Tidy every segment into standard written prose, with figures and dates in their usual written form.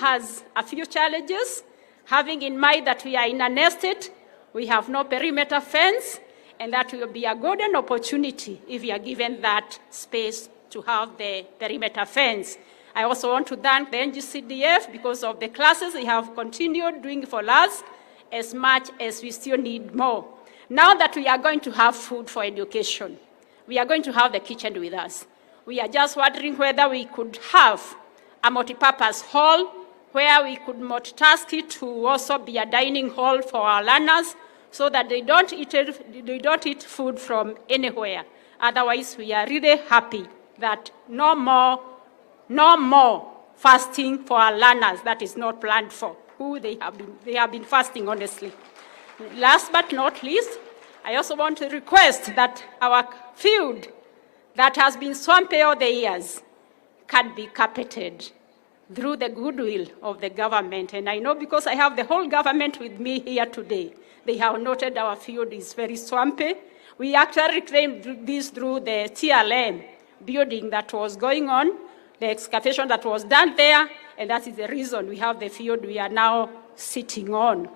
has a few challenges, having in mind that we are in an estate, we have no perimeter fence, and that will be a golden opportunity if we are given that space to have the perimeter fence. I also want to thank the NGCDF because of the classes they have continued doing for us, as much as we still need more. Now that we are going to have food for education, we are going to have the kitchen with us. We are just wondering whether we could have a multipurpose hall where we could multitask it to also be a dining hall for our learners so that they don't eat food from anywhere. Otherwise, we are really happy that no more fasting for our learners. That is not planned for. They have been fasting, honestly. Last but not least, I also want to request that our field that has been swampy all the years can be carpeted through the goodwill of the government. And I know because I have the whole government with me here today, they have noted our field is very swampy. We actually claimed this through the TLM building that was going on, the excavation that was done there, and that is the reason we have the field we are now sitting on.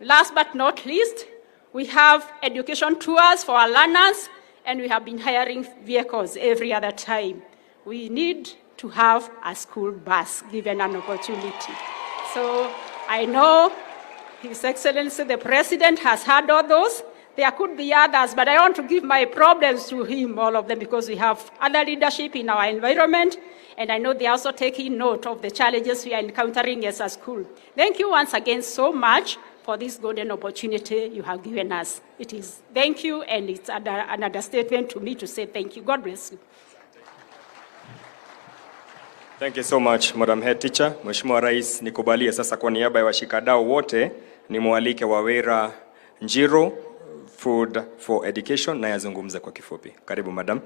Last but not least, we have education tours for our learners, and we have been hiring vehicles every other time. We need to have a school bus given an opportunity. So I know His Excellency the President has had all those. There could be others, but I want to give my problems to him, all of them, because we have other leadership in our environment, and I know they are also taking note of the challenges we are encountering as a school. Thank you once again so much for this golden opportunity you have given us. It is thank you, and it's an understatement to me to say thank you. God bless you. Thank you so much, Madam Head Teacher. Mheshimiwa Rais, nikubalie sasa kwa niaba ya washikadau wote nimwalike Wawera Njiro, Food for Education, na yazungumza kwa kifupi. Karibu, Madam.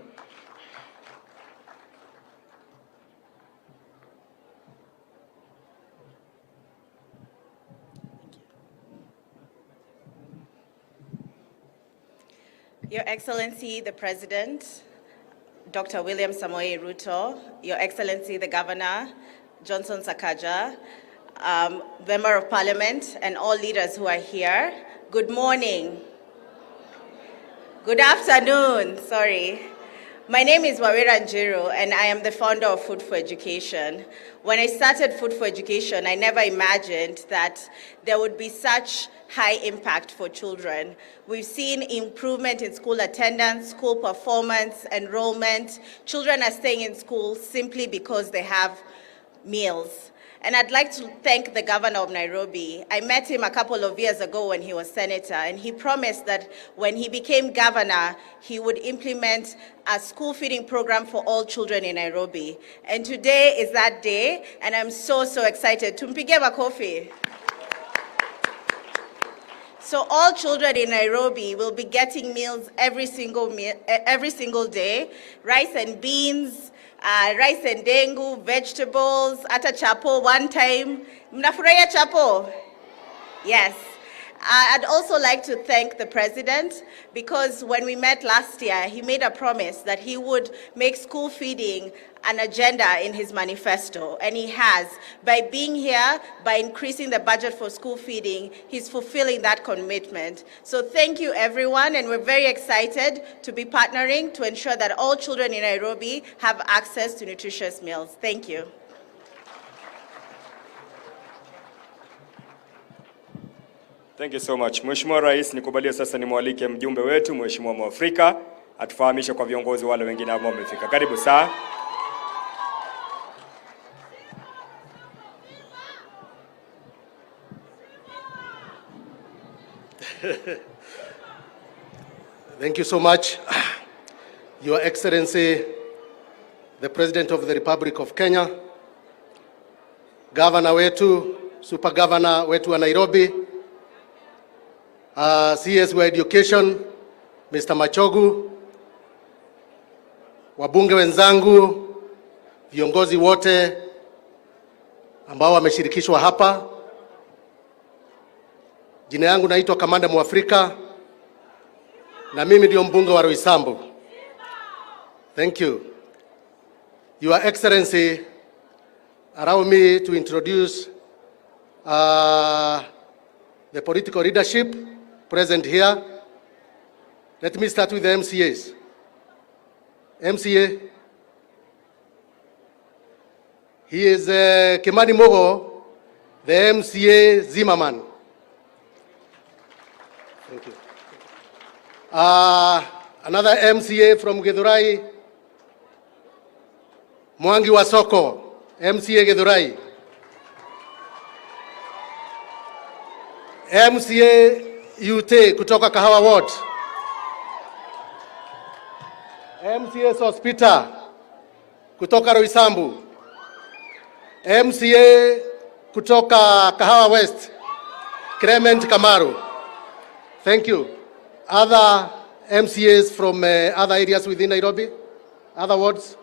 Your Excellency, the President, Dr. William Samoei Ruto, Your Excellency, the Governor, Johnson Sakaja, Member of Parliament, and all leaders who are here, good morning. Good afternoon, sorry. My name is Wawera Njiro, and I am the founder of Food for Education. When I started Food for Education, I never imagined that there would be such high impact for children. We've seen improvement in school attendance, school performance, enrollment. Children are staying in school simply because they have meals. And I'd like to thank the governor of Nairobi. I met him a couple of years ago when he was senator, and he promised that when he became governor, he would implement a school feeding program for all children in Nairobi. And today is that day, and I'm so excited. Tumpige makofi. So all children in Nairobi will be getting meals every single day, rice and beans, rice and dengu, vegetables, ata chapo one time. Mnafurahia chapo? Yes. I'd also like to thank the President because when we met last year, he made a promise that he would make school feeding an agenda in his manifesto, and he has. By being here, by increasing the budget for school feeding, he's fulfilling that commitment. So thank you, everyone, and we're very excited to be partnering to ensure that all children in Nairobi have access to nutritious meals. Thank you. Thank you so much. Mheshimiwa Rais, nikubalie sasa nimwalike mjumbe wetu, Mheshimiwa Mwafrika, atufahamishe kwa viongozi wale wengine ambao wamefika. Karibu saa. Thank you so much, Your Excellency, the President of the Republic of Kenya, Governor wetu, Super Governor wetu wa Nairobi, CS wa Education, Mr. Machogu, wabunge wenzangu, viongozi wote ambao wameshirikishwa hapa. Jina yangu naitwa Kamanda Mwafrika na mimi ndio mbunge wa Roysambu. Thank you. Your Excellency, allow me to introduce the political leadership present here. Let me start with the MCAs. MCA, he is Kimani Mogo, the MCA Zimmerman. Thank you. Another MCA from Githurai, Mwangi Wasoko, MCA Githurai. MCA Ute kutoka Kahawa Ward. MCA Sospita kutoka Roysambu. MCA kutoka Kahawa West, Clement Kamaru. Thank you. Other MCAs from other areas within Nairobi, other wards,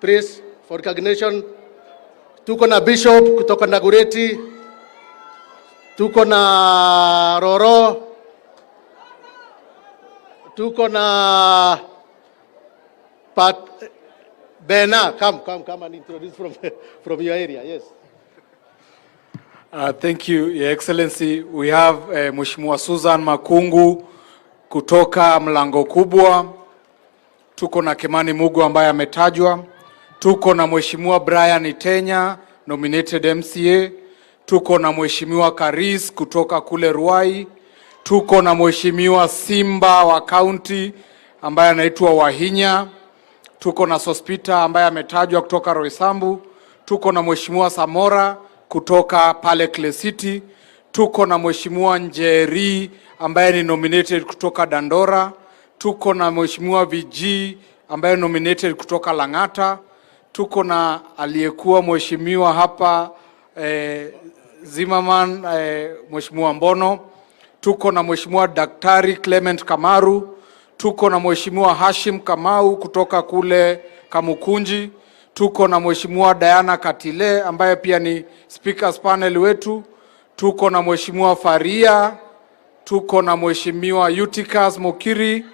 please, for recognition. Tuko na Bishop kutoka Nagureti, tuko na Roro, tuko na Bena. Come and introduce from your area. Yes. Thank you, Your Excellency. We have Mheshimiwa Susan Makungu kutoka Mlango Kubwa. Tuko na Kimani Mugo ambaye ametajwa. Tuko na Mheshimiwa Brian Itenya, nominated MCA. Tuko na Mheshimiwa Karis kutoka kule Ruai. Tuko na Mheshimiwa Simba wa county ambaye anaitwa Wahinya. Tuko na Sospita ambaye ametajwa kutoka Roysambu. Tuko na Mheshimiwa Samora kutoka pale Clay City. Tuko na Mheshimiwa Njeri ambaye ni nominated kutoka Dandora. Tuko na Mheshimiwa VG ambaye nominated kutoka Lang'ata. Tuko na aliyekuwa mheshimiwa hapa Zimmerman, Mheshimiwa Mbono. Tuko na Mheshimiwa Daktari Clement Kamaru. Tuko na Mheshimiwa Hashim Kamau kutoka kule Kamukunji. Tuko na Mheshimiwa Diana Katile ambaye pia ni speakers panel wetu. Tuko na Mheshimiwa Faria. Tuko na Mheshimiwa Eutychus Mokiri.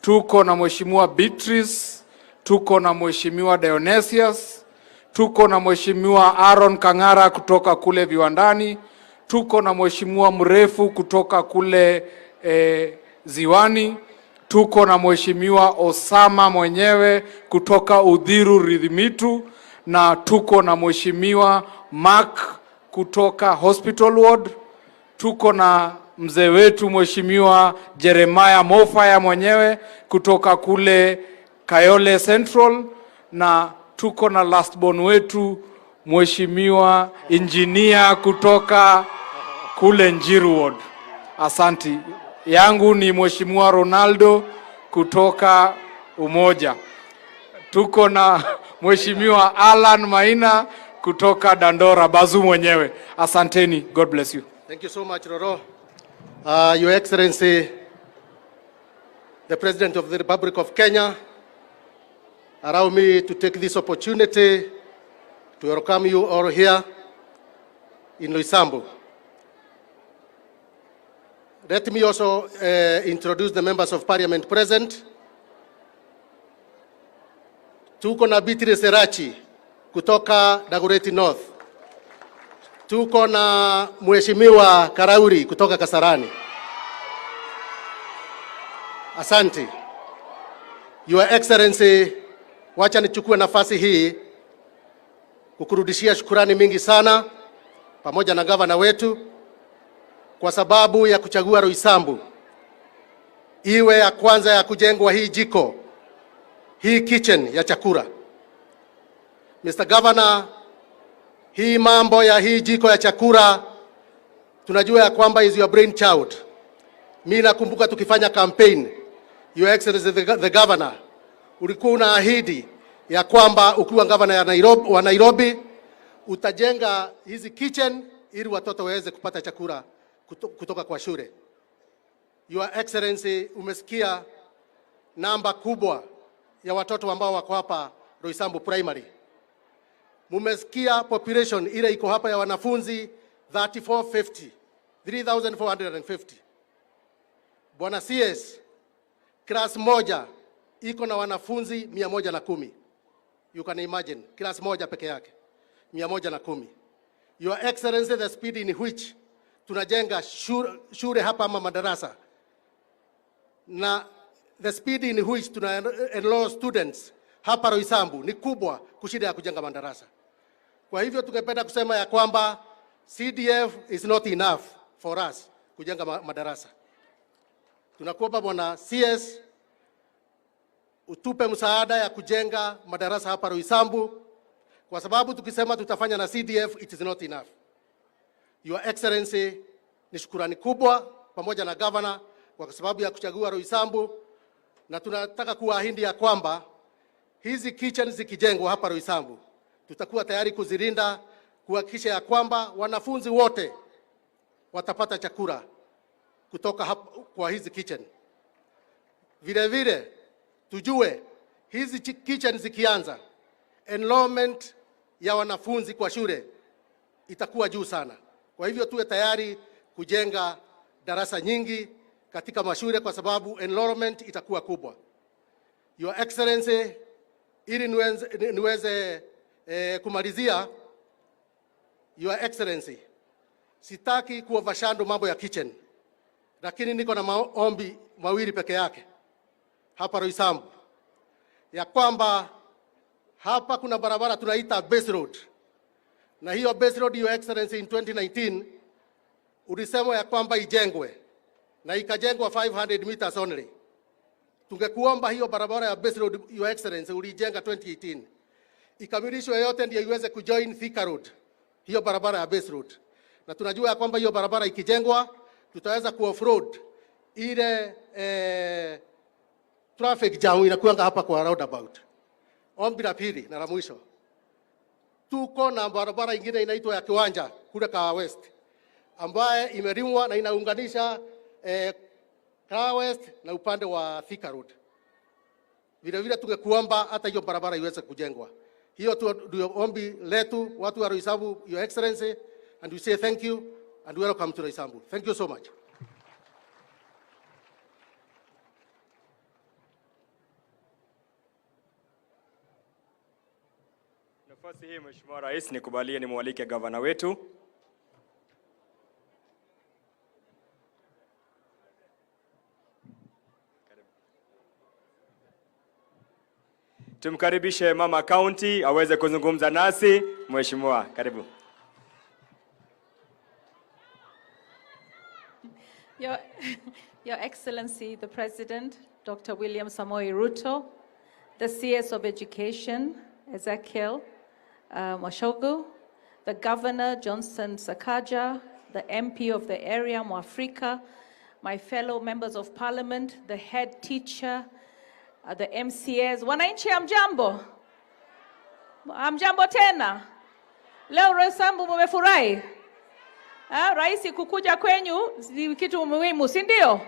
Tuko na Mheshimiwa Beatrice. Tuko na Mheshimiwa Dionysius. Tuko na Mheshimiwa Aaron Kangara kutoka kule Viwandani. Tuko na Mheshimiwa Mrefu kutoka kule Ziwani. Tuko na Mheshimiwa Osama mwenyewe kutoka Udhiru Ridhimitu, na tuko na Mheshimiwa Mark kutoka Hospital Ward. Tuko na mzee wetu Mheshimiwa Jeremiah Mofaya mwenyewe kutoka kule Kayole Central, na tuko na last born wetu Mheshimiwa Engineer kutoka kule Njiru Ward. Asanti. Yangu ni Mheshimiwa Ronaldo kutoka Umoja. Tuko na Mheshimiwa Alan Maina kutoka Dandora, Bazu mwenyewe. Asanteni. God bless you. Thank you so much, Roro. Your Excellency, the President of the Republic of Kenya, allow me to take this opportunity to welcome you all here in Roysambu. Let me also introduce the members of parliament present. Tuko na Beatrice Serachi kutoka Dagoretti North. Tuko na Mheshimiwa Karauri kutoka Kasarani. Asante. Your Excellency, wacha nichukue nafasi hii kukurudishia shukrani mingi sana pamoja na gavana wetu kwa sababu ya kuchagua Roysambu iwe ya kwanza ya kujengwa hii jiko, hii kitchen ya chakula. Mr. Governor, hii mambo ya hii jiko ya chakula tunajua ya kwamba is your brain child. Mimi nakumbuka tukifanya campaign, Your Excellency the Governor, ulikuwa unaahidi ya kwamba ukiwa governor ya Nairobi utajenga hizi kitchen ili watoto waweze kupata chakula kutoka kwa shule. Your Excellency, umesikia namba kubwa ya watoto ambao wako hapa Roysambu Primary. Mumesikia population ile iko hapa ya wanafunzi 3450. Bwana CS, class moja iko na wanafunzi 110. You can imagine, class moja peke yake 110. Your Excellency, the speed in which tunajenga shule hapa ama madarasa na the speed in which tuna enroll students hapa Roysambu ni kubwa kushinda ya kujenga madarasa. Kwa hivyo tungependa kusema ya kwamba CDF is not enough for us kujenga madarasa. Tunakuomba bwana CS utupe msaada ya kujenga madarasa hapa Roysambu, kwa sababu tukisema tutafanya na CDF it is not enough. Your Excellency, ni shukrani kubwa pamoja na governor kwa sababu ya kuchagua Roysambu, na tunataka kuahidi ya kwamba hizi kitchen zikijengwa hapa Roysambu tutakuwa tayari kuzilinda, kuhakikisha ya kwamba wanafunzi wote watapata chakula kutoka hapa kwa hizi kitchen. Vile vile tujue hizi kitchen zikianza, enrollment ya wanafunzi kwa shule itakuwa juu sana. Kwa hivyo tuwe tayari kujenga darasa nyingi katika mashule kwa sababu enrollment itakuwa kubwa. Your Excellency, ili niweze kumalizia, Your Excellency, sitaki kuovershadow mambo ya kitchen, lakini niko na maombi mawili peke yake hapa Roysambu, ya kwamba hapa kuna barabara tunaita base road, na hiyo base road, Your Excellency, in 2019 ulisema ya kwamba ijengwe na ikajengwa 500 meters only. Tungekuomba hiyo barabara ya base road, Your Excellency, ulijenga 2018 ikamilishwe yote ndio iweze kujoin Thika Road, hiyo barabara ya base road. Na tunajua ya kwamba hiyo barabara ikijengwa tutaweza ku-offroad ile traffic jam inakuanga hapa kwa roundabout. Ombi la pili na la mwisho, tuko na barabara ingine inaitwa ya Kiwanja kule Kawa West ambaye imelimwa na inaunganisha Kawa West na upande wa Thika Road. Vile vile tungekuomba hata hiyo barabara iweze kujengwa. Hiyo tu ndio ombi letu watu wa Roysambu, Your Excellency, and we say thank you and welcome to Roysambu. Thank you so much. Nafasi hii Mheshimiwa Rais, nikubalie nimwalike gavana wetu. Tumkaribishe Mama County aweze kuzungumza nasi. Mheshimiwa, karibu. Your Excellency, the President, Dr. William Samoei Ruto, the CS of Education, Ezekiel Mwashogu, the Governor, Johnson Sakaja, the MP of the area, Mwafrika, my fellow members of Parliament, the head teacher, the MCAs. Wananchi hamjambo? Hamjambo tena? Leo Roysambu mumefurahi? Rais kukuja kwenyu ni kitu muhimu, si ndio?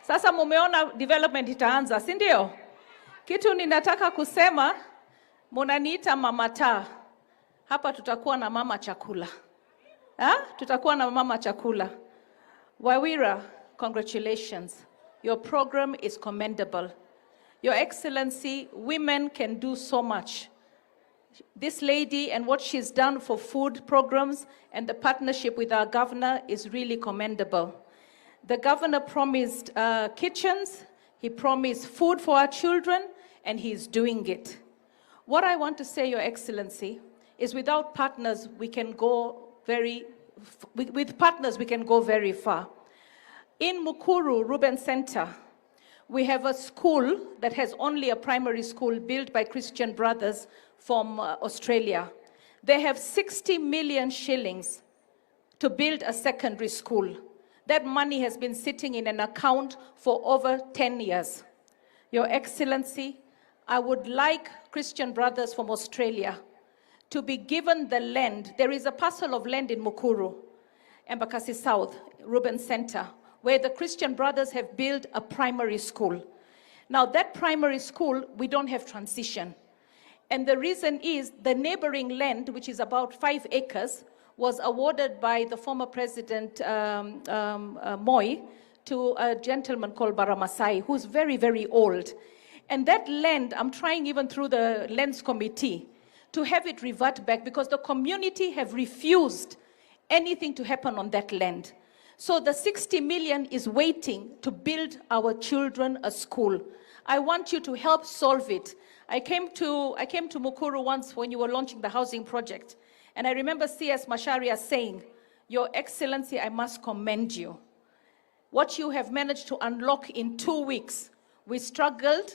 Sasa mumeona development itaanza, si ndio? Kitu ninataka kusema, munaniita mama taa. Hapa tutakuwa na mama chakula. Tutakuwa na mama chakula. Wawira, congratulations. Your program is commendable. Your Excellency, women can do so much. This lady and what she's done for food programs and the partnership with our governor is really commendable. The governor promised kitchens, he promised food for our children, and he's doing it. What I want to say, Your Excellency, is without partners, we can go with partners, we can go very far. In Mukuru Ruben Center, we have a school that has only a primary school built by Christian brothers from Australia. They have 60 million shillings to build a secondary school. That money has been sitting in an account for over 10 years. Your Excellency, I would like Christian brothers from Australia to be given the land. There is a parcel of land in Mukuru, Embakasi South, Ruben Center, where the Christian brothers have built a primary school. Now that primary school, we don't have transition. And the reason is the neighboring land, which is about 5 acres, was awarded by the former president, Moi, to a gentleman called Baramasai, who's very, very old. And that land, I'm trying even through the lands committee to have it revert back because the community have refused anything to happen on that land. So the 60 million is waiting to build our children a school. I want you to help solve it. I came to Mukuru once when you were launching the housing project. And I remember CS Macharia saying, Your Excellency, I must commend you. What you have managed to unlock in 2 weeks, we struggled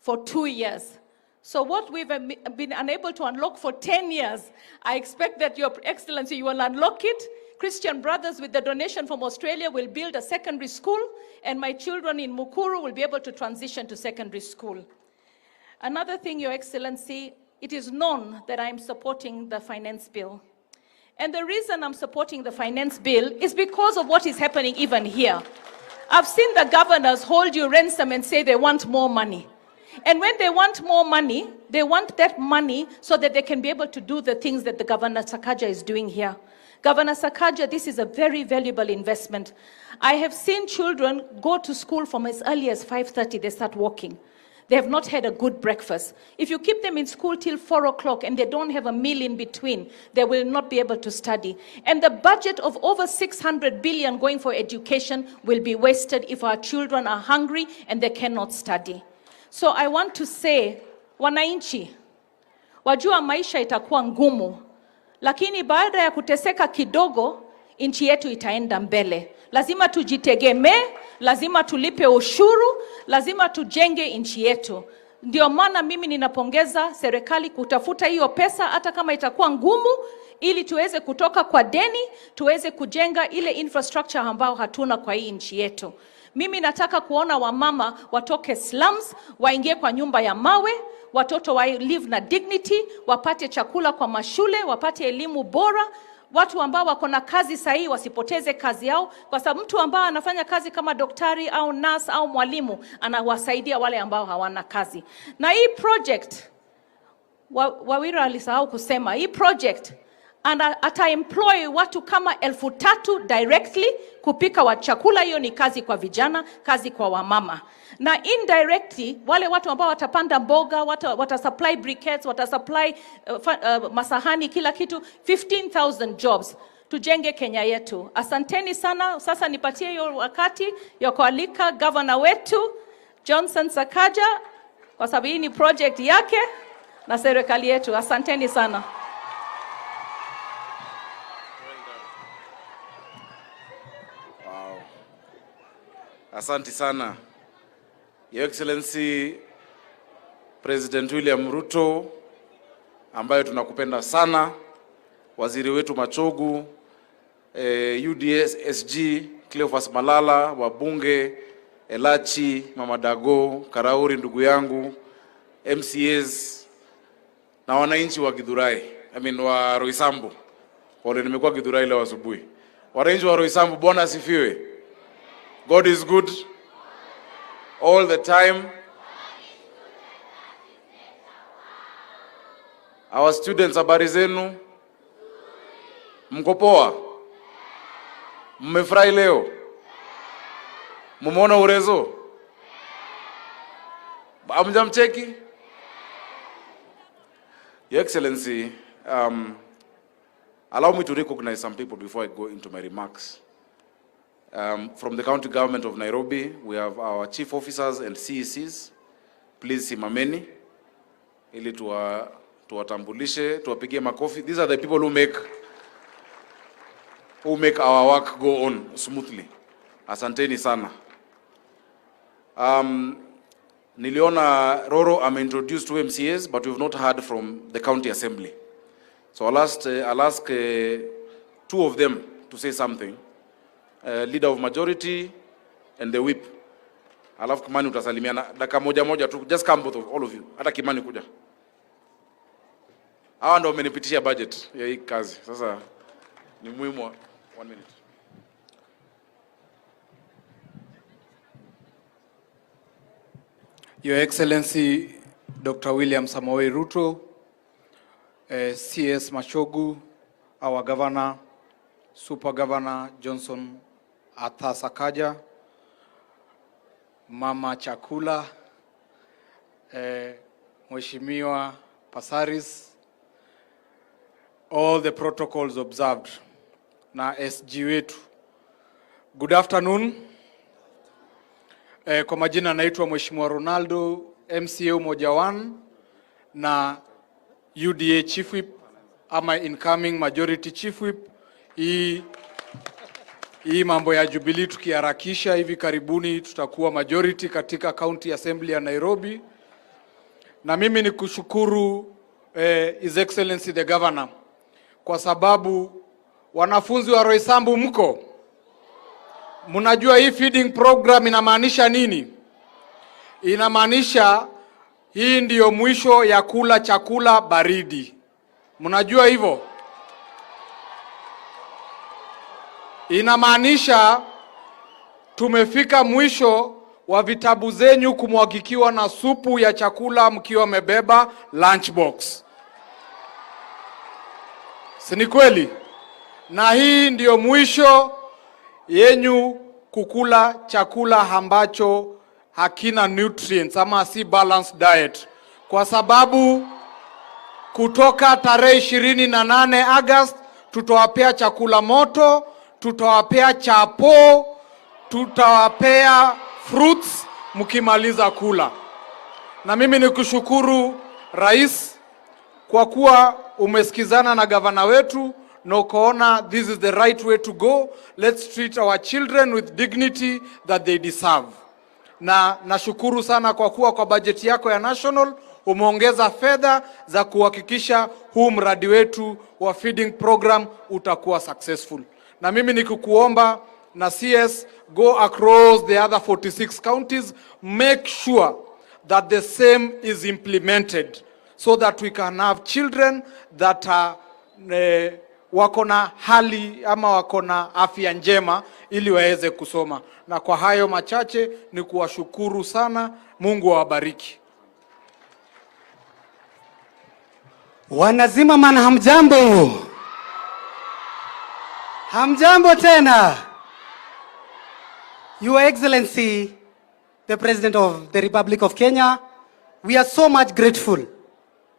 for 2 years. So what we've been unable to unlock for 10 years, I expect that Your Excellency, you will unlock it. Christian Brothers with the donation from Australia will build a secondary school, and my children in Mukuru will be able to transition to secondary school. Another thing, Your Excellency, it is known that I'm supporting the finance bill. And the reason I'm supporting the finance bill is because of what is happening even here. I've seen the governors hold you ransom and say they want more money. And when they want more money, they want that money so that they can be able to do the things that the Governor Sakaja is doing here. Governor Sakaja, this is a very valuable investment. I have seen children go to school from as early as 5:30, they start walking. They have not had a good breakfast. If you keep them in school till 4 o'clock and they don't have a meal in between, they will not be able to study. And the budget of over 600 billion going for education will be wasted if our children are hungry and they cannot study. So I want to say, wananchi, wajua maisha itakuwa ngumu, lakini baada ya kuteseka kidogo, nchi yetu itaenda mbele. Lazima tujitegemee, lazima tulipe ushuru, lazima tujenge nchi yetu. Ndio maana mimi ninapongeza serikali kutafuta hiyo pesa hata kama itakuwa ngumu, ili tuweze kutoka kwa deni, tuweze kujenga ile infrastructure ambao hatuna kwa hii nchi yetu. Mimi nataka kuona wamama watoke slums, waingie kwa nyumba ya mawe, watoto wa live na dignity, wapate chakula kwa mashule, wapate elimu bora. Watu ambao wako na kazi sahihi wasipoteze kazi yao, kwa sababu mtu ambao anafanya kazi kama daktari au nurse au mwalimu anawasaidia wale ambao hawana kazi. Na hii project, Wawira alisahau kusema, hii project ata-employ watu kama 3,000 directly kupika wa chakula. Hiyo ni kazi kwa vijana, kazi kwa wamama. Na indirectly, wale watu ambao watapanda mboga, watasupply briquettes, watasupply masahani, kila kitu, 15,000 jobs. Tujenge Kenya yetu. Asanteni sana. Sasa nipatie hiyo wakati ya kualika governor wetu Johnson Sakaja, kwa sababu hii ni project yake na serikali yetu. Asanteni sana. Asante sana. Your Excellency President William Ruto, ambaye tunakupenda sana, waziri wetu Machogu, UDS SG Cleophas Malala, wabunge Elachi, Mama Dago, Karauri ndugu yangu, MCAs na wananchi wa Githurai, wa Roysambu. Wale nimekuwa Githurai leo asubuhi. Wananchi wa Roysambu, Bwana asifiwe. God is good all the time. Our students, habari zenu? Mko poa? Mmefurahi leo? Mumeona urezo? Amjamcheki? Your Excellency, allow me to recognize some people before I go into my remarks. From the county government of Nairobi, we have our chief officers and CECs. Please simameni ili tuwatambulishe, tuwapigie makofi. These are the people who make our work go on smoothly. Asanteni sana. Niliona Roro introduced 2 MCAs, but we've not heard from the county assembly. So I'll ask 2 of them to say something. Leader of majority and the whip. Alafu Kimani utasalimiana dakika moja tu. Just come both of all of you. Hata Kimani kuja. Hawa ndio wamenipitisha budget ya hii kazi. Sasa ni muhimu 1 minute. Your Excellency Dr. William Samoei Ruto, CS Machogu, our governor, Super Governor Johnson Sakaja, Mama Chakula, Mheshimiwa Pasaris, all the protocols observed. na SG wetu. Good afternoon. Kwa majina naitwa Mheshimiwa Ronaldo, MCA Umoja 1 na UDA Chief Whip ama incoming majority Chief Whip. Hii mambo ya Jubilee tukiharakisha, hivi karibuni tutakuwa majority katika County Assembly ya Nairobi. Na mimi ni kushukuru His Excellency the Governor kwa sababu wanafunzi wa Roysambu mko. Mnajua hii feeding program inamaanisha nini? Inamaanisha hii ndiyo mwisho ya kula chakula baridi. Mnajua hivyo? Inamaanisha tumefika mwisho wa vitabu zenyu kumwagikiwa na supu ya chakula mkiwa mebeba lunchbox. Si ni kweli? Na hii ndiyo mwisho yenyu kukula chakula ambacho hakina nutrients ama si balanced diet. Kwa sababu kutoka tarehe 28 August tutawapea chakula moto, tutawapea chapo, tutawapea fruits mkimaliza kula. Na mimi nikushukuru Rais kwa kuwa umesikizana na gavana wetu na ukaona this is the right way to go. Let's treat our children with dignity that they deserve. Na nashukuru sana kwa kuwa kwa bajeti yako ya national umeongeza fedha za kuhakikisha huu mradi wetu wa feeding program utakuwa successful. Na mimi nikukuomba na CS go across the other 46 counties, make sure that the same is implemented so that we can have children that are wako na hali ama wako na afya njema ili waweze kusoma. Na kwa hayo machache ni kuwashukuru sana. Mungu awabariki. Wanazima man, hamjambo? Hamjambo tena. Your Excellency, the President of the Republic of Kenya, we are so much grateful,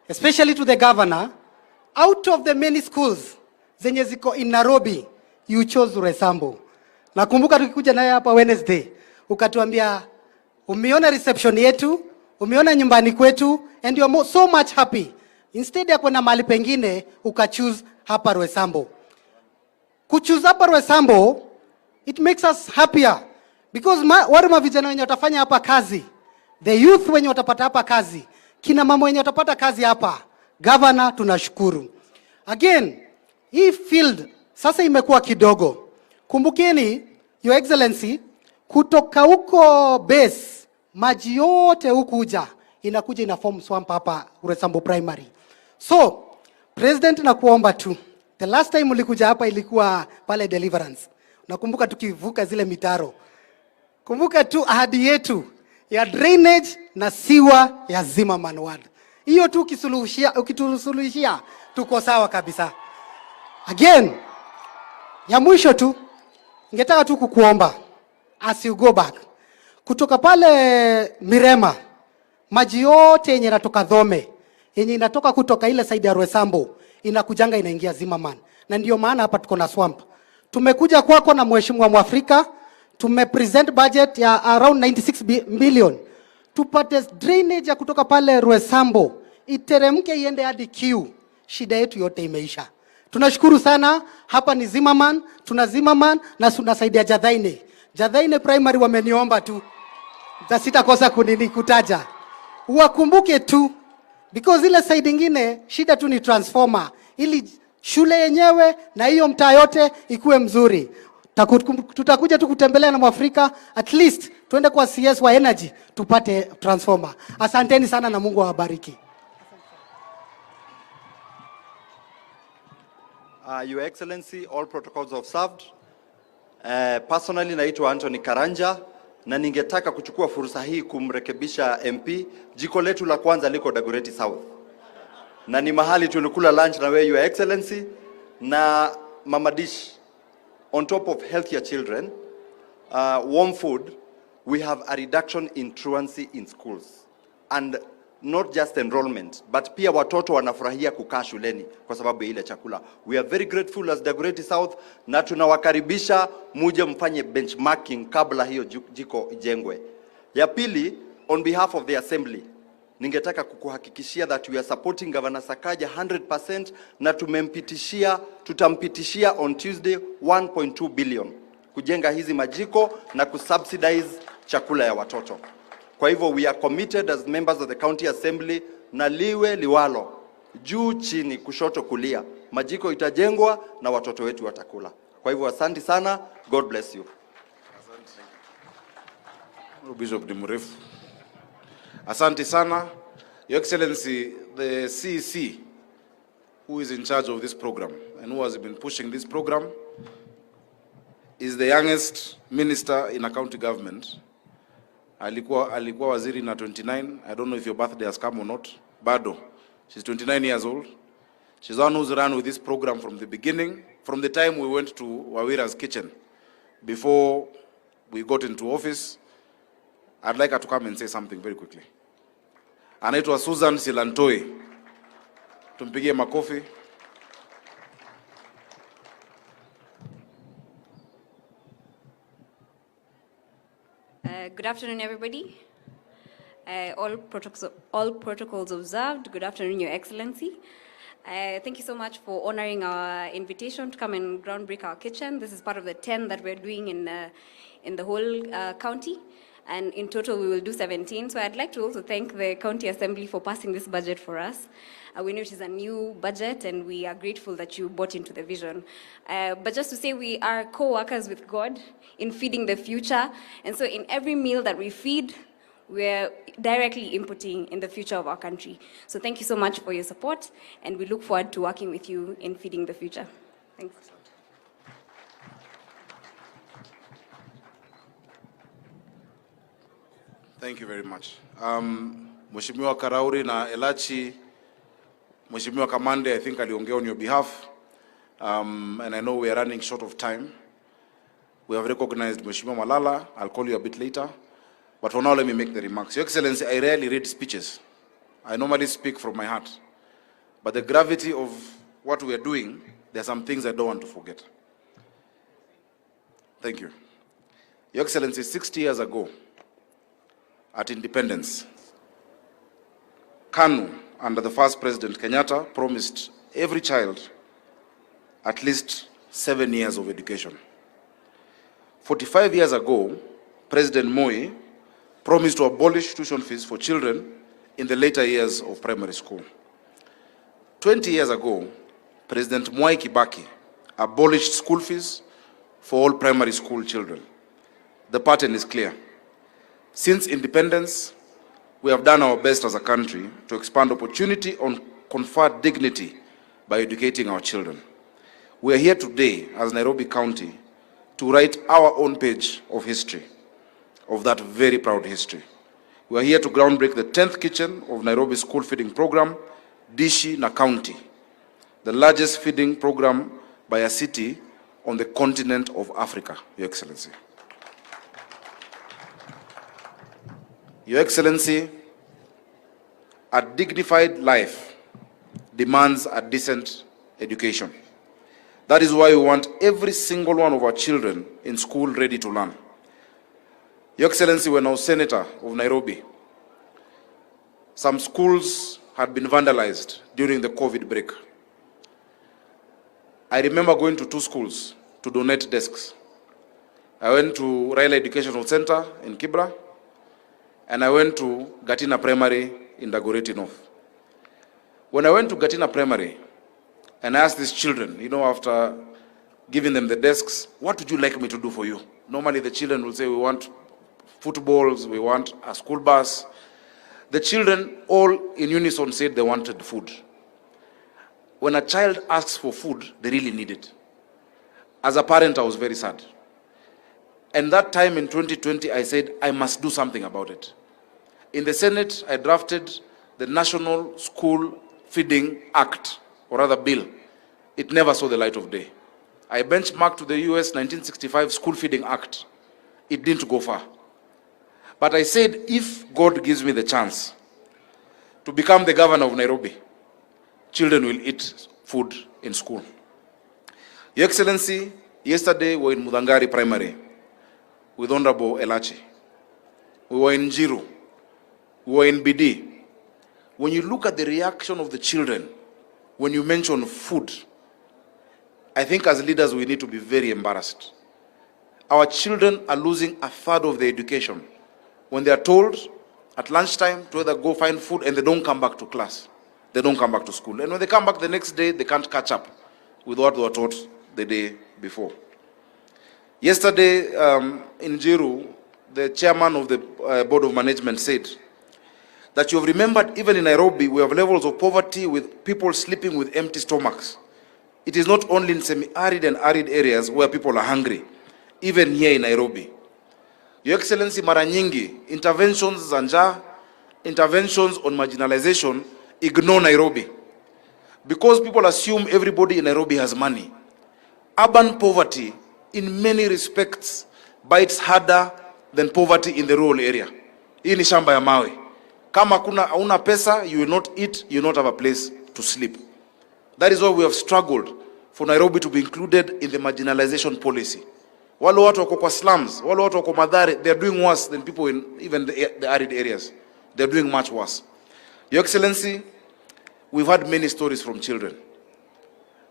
especially to the Governor. Out of the many schools zenye ziko in Nairobi, you chose Roysambu. Nakumbuka tukikuja naye hapa Wednesday, ukatuambia umeona reception yetu, umeona nyumbani kwetu, and you are so much happy. Instead ya kwenda mahali pengine, ukachoose hapa Roysambu. Kuchoose hapa Roysambu, it makes us happier. Because wale mavijana wenye watafanya hapa kazi, the youth wenye watapata hapa kazi, kina mama wenye watapata kazi hapa, Governor tunashukuru. Again, hii field sasa imekuwa kidogo. Kumbukeni, Your Excellency, kutoka huko base, maji yote hukuja, inakuja ina form swamp hapa Roysambu Primary. So, President nakuomba tu, the last time ulikuja hapa ilikuwa pale Deliverance. Nakumbuka tukivuka zile mitaro. Kumbuka tu ahadi yetu ya drainage na siwa ya Zimmerman Ward. Hiyo tu ukitusuluhishia tuko sawa kabisa. Again, ya mwisho tu, ningetaka tu kukuomba as you go back. Kutoka pale Mirema, maji yote yenye inatoka Dhome, yenye inatoka kutoka ile side ya Roysambu, inakujanga inaingia Zimmerman. Na ndio maana hapa tuko na swamp. Tumekuja kwako na Mheshimiwa Mwafrika, tumepresent budget ya around 96 billion. Tupate drainage ya kutoka pale Roysambu, iteremke iende hadi Kiu. Shida yetu yote imeisha. Tunashukuru sana, hapa ni Zimmerman, tuna Zimmerman na tunasaidia Jadhaine. Jadhaine Primary wameniomba tu. Sitakosa kutaja. Uwakumbuke tu, because ile side ingine shida tu ni transformer, ili shule yenyewe na hiyo mtaa yote ikuwe mzuri. Tutakuja tu kutembelea na Mwafrika, at least tuende kwa CS wa energy tupate transformer. Asanteni sana na Mungu awabariki. Your Excellency, all protocols observed. Personally naitwa Anthony Karanja na ningetaka kuchukua fursa hii kumrekebisha MP. Jiko letu la kwanza liko Dagoretti South. Na ni mahali tulikula lunch na wewe Your Excellency, na Mama Dish. On top of healthier children, warm food, we have a reduction in truancy in schools. And not just enrollment, but pia watoto wanafurahia kukaa shuleni kwa sababu ya ile chakula. We are very grateful as Dagoretti South, na tunawakaribisha muje mfanye benchmarking kabla hiyo jiko ijengwe. Ya pili, on behalf of the assembly, ningetaka kukuhakikishia that we are supporting Governor Sakaja 100%, na tutampitishia on Tuesday 1.2 billion kujenga hizi majiko na kusubsidize chakula ya watoto. Kwa hivyo we are committed as members of the county assembly, na liwe liwalo, juu chini kushoto kulia, majiko itajengwa na watoto wetu watakula. Kwa hivyo asante sana, God bless you. Bishop Dimrefu. Asante sana. Your Excellency, the CEC, who is in charge of this program and who has been pushing this program, is the youngest minister in a county government. Alikuwa waziri na 29. I don't know if your birthday has come or not. Bado. She's 29 years old. She's the one who's run with this program from the beginning, from the time we went to Wawira's kitchen. Before we got into office, I'd like her to come and say something very quickly. Anaitwa Susan Silantoi. Tumpigie makofi. Good afternoon, everybody. All protocols observed. Good afternoon, Your Excellency. Thank you so much for honoring our invitation to come and groundbreak our kitchen. This is part of the 10 that we're doing in the whole county. And in total, we will do 17. So I'd like to also thank the County Assembly for passing this budget for us. We know it is a new budget, and we are grateful that you bought into the vision. But just to say, we are co-workers with God in feeding the future. And so in every meal that we feed, we're directly inputting in the future of our country. So thank you so much for your support, and we look forward to working with you in feeding the future. Thanks. Thank you very much. Mheshimiwa Karauri na Elachi, Mheshimiwa Kamande, I think aliongea on your behalf, and I know we are running short of time. We have recognized Mheshimiwa Malala. I'll call you a bit later. But for now, let me make the remarks. Your Excellency, I rarely read speeches. I normally speak from my heart. But the gravity of what we are doing, there are some things I don't want to forget. Thank you. Your Excellency, 60 years ago, at independence, KANU, under the first President Kenyatta, promised every child at least 7 years of education. 45 years ago, President Moi promised to abolish tuition fees for children in the later years of primary school. 20 years ago, President Mwai Kibaki abolished school fees for all primary school children. The pattern is clear. Since independence, we have done our best as a country to expand opportunity and confer dignity by educating our children. We are here today as Nairobi County to write our own page of history, of that very proud history. We are here to groundbreak the 10th kitchen of Nairobi school feeding program, Dishi na County, the largest feeding program by a city on the continent of Africa, Your Excellency. Your Excellency, a dignified life demands a decent education. That is why we want every single one of our children in school ready to learn. Your Excellency, when I was Senator of Nairobi, some schools had been vandalized during the COVID break. I remember going to 2 schools to donate desks. I went to Raila Educational Center in Kibra, and I went to Gatina Primary in Dagoretti North. When I went to Gatina Primary, and I asked these children, you know, after giving them the desks, what would you like me to do for you? Normally the children will say, we want footballs, we want a school bus. The children all in unison said they wanted food. When a child asks for food, they really need it. As a parent, I was very sad. And that time in 2020, I said, I must do something about it. In the Senate, I drafted the National School Feeding Act, or rather bill. It never saw the light of day. I benchmarked to the US 1965 School Feeding Act. It didn't go far. But I said, if God gives me the chance to become the governor of Nairobi, children will eat food in school. Your Excellency, yesterday we were in Mudangari Primary with Honorable Elachi. We were in Njiru. We were in BD. When you look at the reaction of the children, when you mention food, I think as leaders we need to be very embarrassed. Our children are losing a third of their education when they are told at lunchtime to either go find food and they don't come back to class. They don't come back to school. And when they come back the next day, they can't catch up with what they were taught the day before. Yesterday in Njiru, the chairman of the board of management said that you have remembered even in Nairobi, we have levels of poverty with people sleeping with empty stomachs. It is not only in semi-arid and arid areas where people are hungry, even here in Nairobi. Your Excellency, mara nyingi, interventions za njaa, interventions on marginalization ignore Nairobi. Because people assume everybody in Nairobi has money. Urban poverty, in many respects, bites harder than poverty in the rural area. Hii ni shamba ya mawe. Kama hauna pesa, you will not eat, you will not have a place to sleep. That is why we have struggled for Nairobi to be included in the marginalization policy. Wale watu wako kwa slums, wale watu wako Mathare, they are doing worse than people in even the arid areas. They are doing much worse. Your Excellency, we've had many stories from children.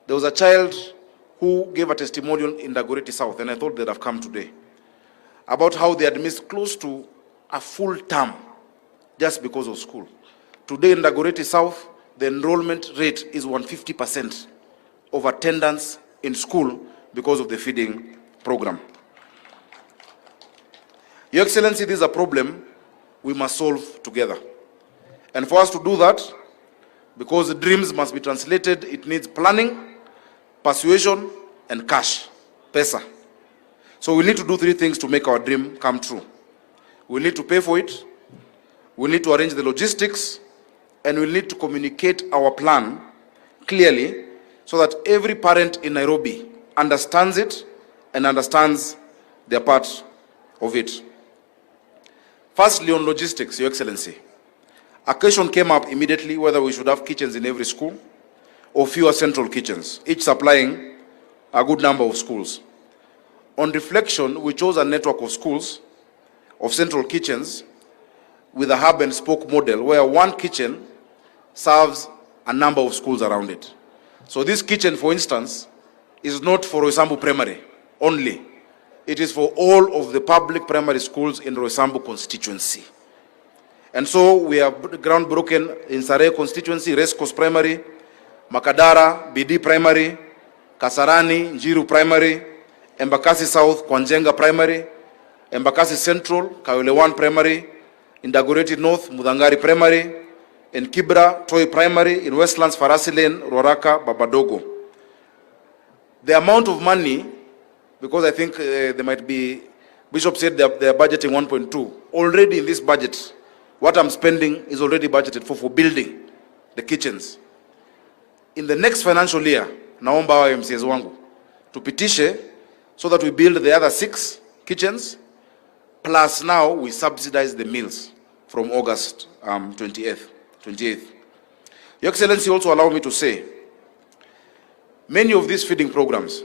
There was a child who gave a testimonial in Dagoretti South, and I thought they'd have come today, about how they had missed close to a full term just because of school. Today in Dagoretti South, the enrollment rate is 150% of attendance in school because of the feeding program. Your Excellency, this is a problem we must solve together. And for us to do that, because the dreams must be translated, it needs planning, persuasion, and cash, pesa. So we need to do three things to make our dream come true. We need to pay for it, we need to arrange the logistics, and we need to communicate our plan clearly so that every parent in Nairobi understands it and understands their part of it. Firstly, on logistics, Your Excellency, a question came up immediately whether we should have kitchens in every school or fewer central kitchens, each supplying a good number of schools. On reflection, we chose a network of schools, of central kitchens, with a hub and spoke model where one kitchen serves a number of schools around it. So this kitchen, for instance, is not for Roysambu Primary only. It is for all of the public primary schools in Roysambu constituency. And so we have groundbroken in Sarai constituency, Rescos Primary, Makadara, BD Primary, Kasarani, Njiru Primary, Embakasi South, Kwanjenga Primary, Embakasi Central, Kayole 1 Primary, in Dagoretti North, Mudangari Primary, in Kibra, Toi Primary, in Westlands, Farasi Lane, Roraka, Babadogo. The amount of money, because I think there might be, Bishop said they're budgeting 1.2. Already in this budget, what I'm spending is already budgeted for building the kitchens. In the next financial year, naomba wa MCAs wangu, tupitishe so that we build the other 6 kitchens, plus now we subsidize the meals from August 28th. Your Excellency, also allow me to say, many of these feeding programs,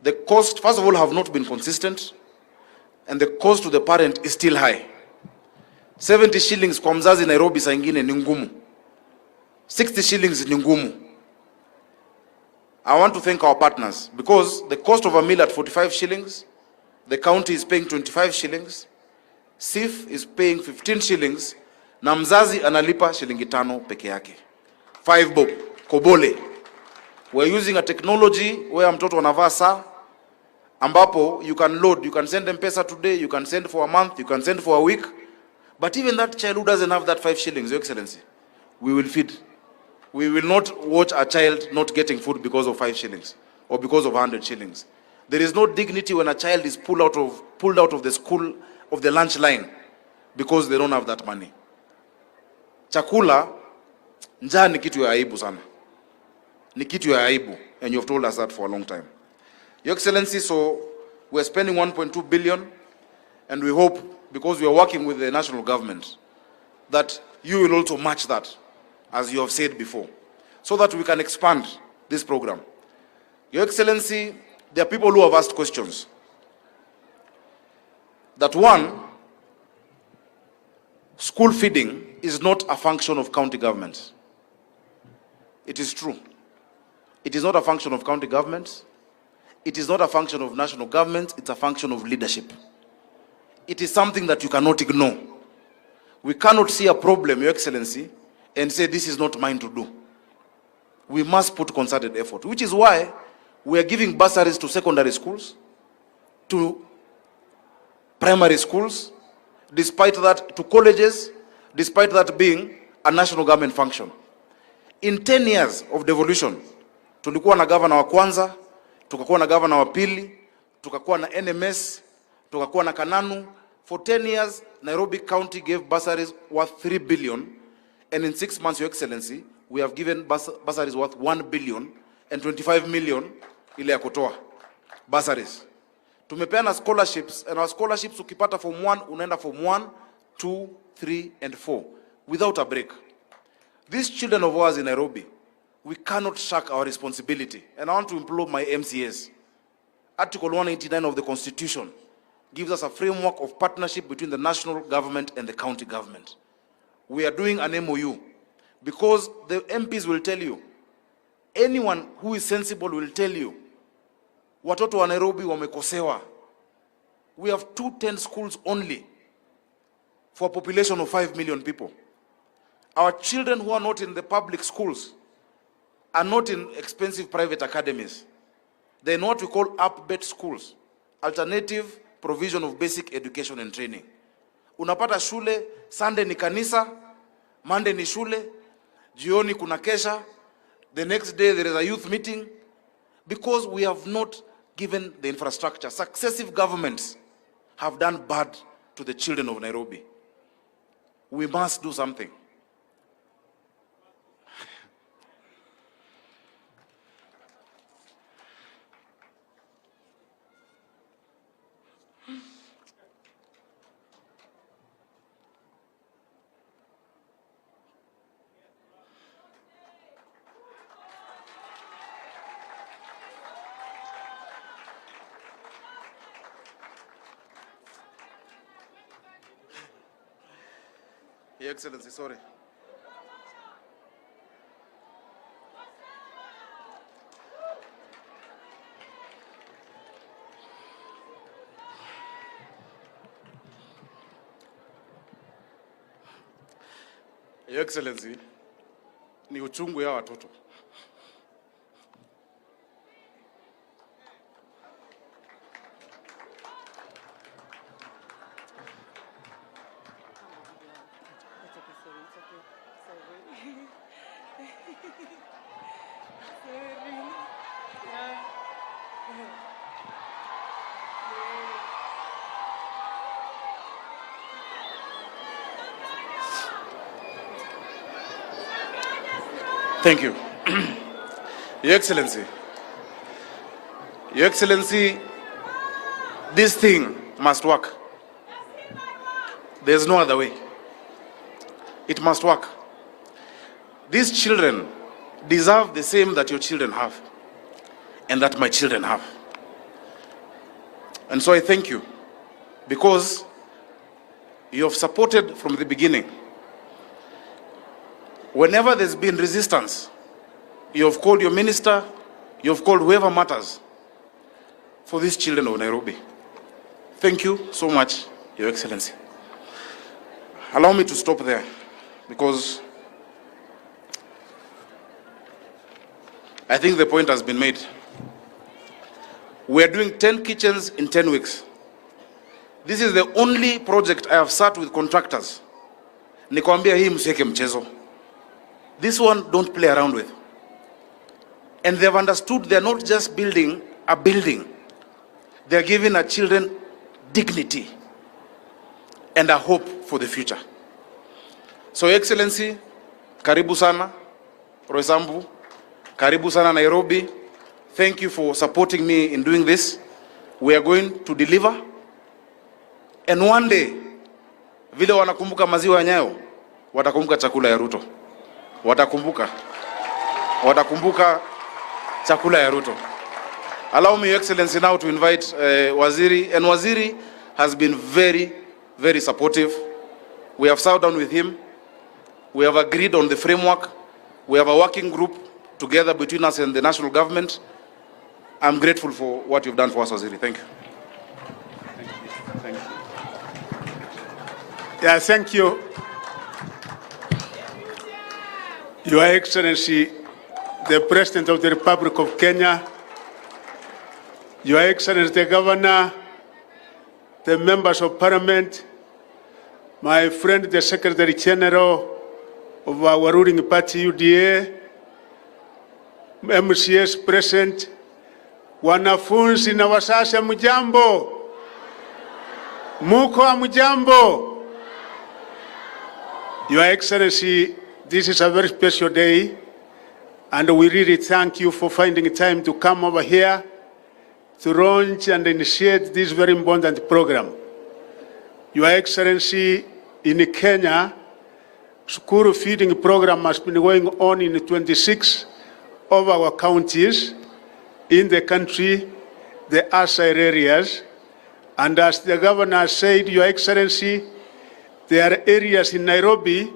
the cost, first of all, have not been consistent, and the cost to the parent is still high. 70 shillings kwa mzazi Nairobi saa ingine ni ngumu. 60 shillings ni ngumu. I want to thank our partners because the cost of a meal at 45 shillings, the county is paying 25 shillings, SIF is paying 15 shillings, na mzazi analipa shilingi 5 peke yake. 5 bob, kobole. We're using a technology where mtoto anavaa saa, ambapo you can load, you can send them pesa today, you can send for a month, you can send for a week. But even that child who doesn't have that 5 shillings, Your Excellency, we will feed. We will not watch a child not getting food because of 5 shillings or because of 100 shillings. There is no dignity when a child is pulled out of the school, of the lunch line, because they don't have that money. Chakula, njaa ni kitu ya aibu sana. Ni kitu ya aibu, and you have told us that for a long time. Your Excellency, so we're spending 1.2 billion, and we hope, because we are working with the national government, that you will also match that, as you have said before, so that we can expand this program. Your Excellency, there are people who have asked questions. That one, school feeding is not a function of county governments. It is true. It is not a function of county governments. It is not a function of national government. It's a function of leadership. It is something that you cannot ignore. We cannot see a problem, Your Excellency, and say this is not mine to do. We must put concerted effort, which is why we are giving bursaries to secondary schools, to primary schools, despite that, to colleges, despite that being a national government function. In 10 years of devolution, tulikuwa na governor wa kwanza, tukakuwa na governor wa pili, tukakuwa na NMS, tukakuwa na Kananu. For 10 years, Nairobi County gave bursaries worth 3 billion, and in 6 months, Your Excellency, we have given bursaries worth 1 billion and 25 million ile ya kutoa bursaries. Tumepeana scholarships, and our scholarships ukipata form 1, unaenda form 1, 2, 3, and 4, without a break. These children of ours in Nairobi, we cannot shirk our responsibility. And I want to implore my MCAs. Article 189 of the Constitution gives us a framework of partnership between the national government and the county government. We are doing an MOU because the MPs will tell you, anyone who is sensible will tell you, watoto wa Nairobi wamekosewa. We have 210 schools only for a population of 5 million people. Our children who are not in the public schools are not in expensive private academies. They're in what we call up-bet schools, alternative provision of basic education and training. Unapata shule, Sunday ni kanisa, Monday ni shule, jioni kuna kesha, the next day there is a youth meeting, because we have not given the infrastructure. Successive governments have done bad to the children of Nairobi. We must do something. Your Excellency, sorry. Your Excellency, ni uchungu ya watoto. Thank you. Your Excellency. Your Excellency, this thing must work. There's no other way. It must work. These children deserve the same that your children have and that my children have. And so I thank you because you have supported from the beginning. Whenever there's been resistance, you have called your minister, you have called whoever matters for these children of Nairobi. Thank you so much, Your Excellency. Allow me to stop there because I think the point has been made. We are doing 10 kitchens in 10 weeks. This is the only project I have sat with contractors. Nikwambia hii msiweke mchezo. This one, don't play around with. And they've understood they're not just building a building. They're giving our children dignity and a hope for the future. So, Excellency, karibu sana, Roysambu, karibu sana, Nairobi. Thank you for supporting me in doing this. We are going to deliver. And one day, vile wanakumbuka maziwa ya Nyayo, watakumbuka chakula ya Ruto. Watakumbuka chakula ya Ruto. Allow me, Your Excellency, now to invite Waziri. And Waziri has been very, very supportive. We have sat down with him. We have agreed on the framework. We have a working group together between us and the national government. I'm grateful for what you've done for us, Waziri. Thank you. Thank you. Yeah, thank you. Your Excellency, the President of the Republic of Kenya, Your Excellency, the Governor, the members of Parliament, my friend, the Secretary General of our ruling party, UDA, MCS present, wanafunzi na wazazi mjambo, muko mjambo. Your Excellency, this is a very special day, and we really thank you for finding time to come over here to launch and initiate this very important program. Your Excellency, in Kenya, school feeding program has been going on in 26 of our counties in the country, the ASIR areas. And as the Governor said, Your Excellency, there are areas in Nairobi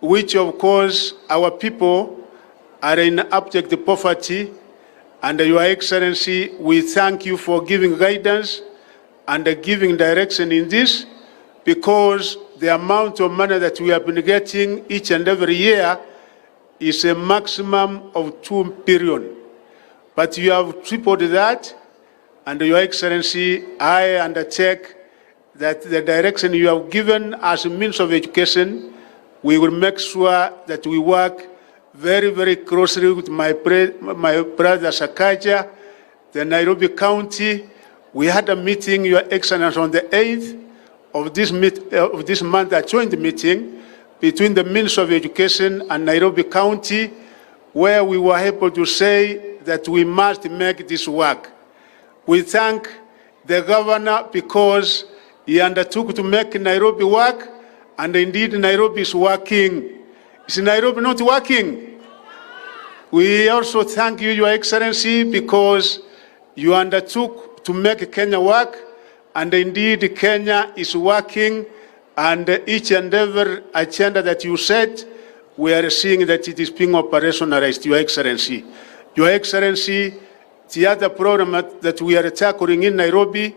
which, of course, our people are in abject poverty. And Your Excellency, we thank you for giving guidance and giving direction in this, because the amount of money that we have been getting each and every year is a maximum of 2 billion. But you have tripled that, and Your Excellency, I undertake that the direction you have given as a means of education, we will make sure that we work very, very closely with my brother Sakaja, the Nairobi County. We had a meeting, Your Excellency, on the 8th of this month, a joint meeting between the Ministry of Education and Nairobi County, where we were able to say that we must make this work. We thank the Governor because he undertook to make Nairobi work, and indeed Nairobi is working. Is Nairobi not working? We also thank you, Your Excellency, because you undertook to make Kenya work, and indeed Kenya is working, and each and every agenda that you set, we are seeing that it is being operationalized, Your Excellency. Your Excellency, the other program that we are tackling in Nairobi,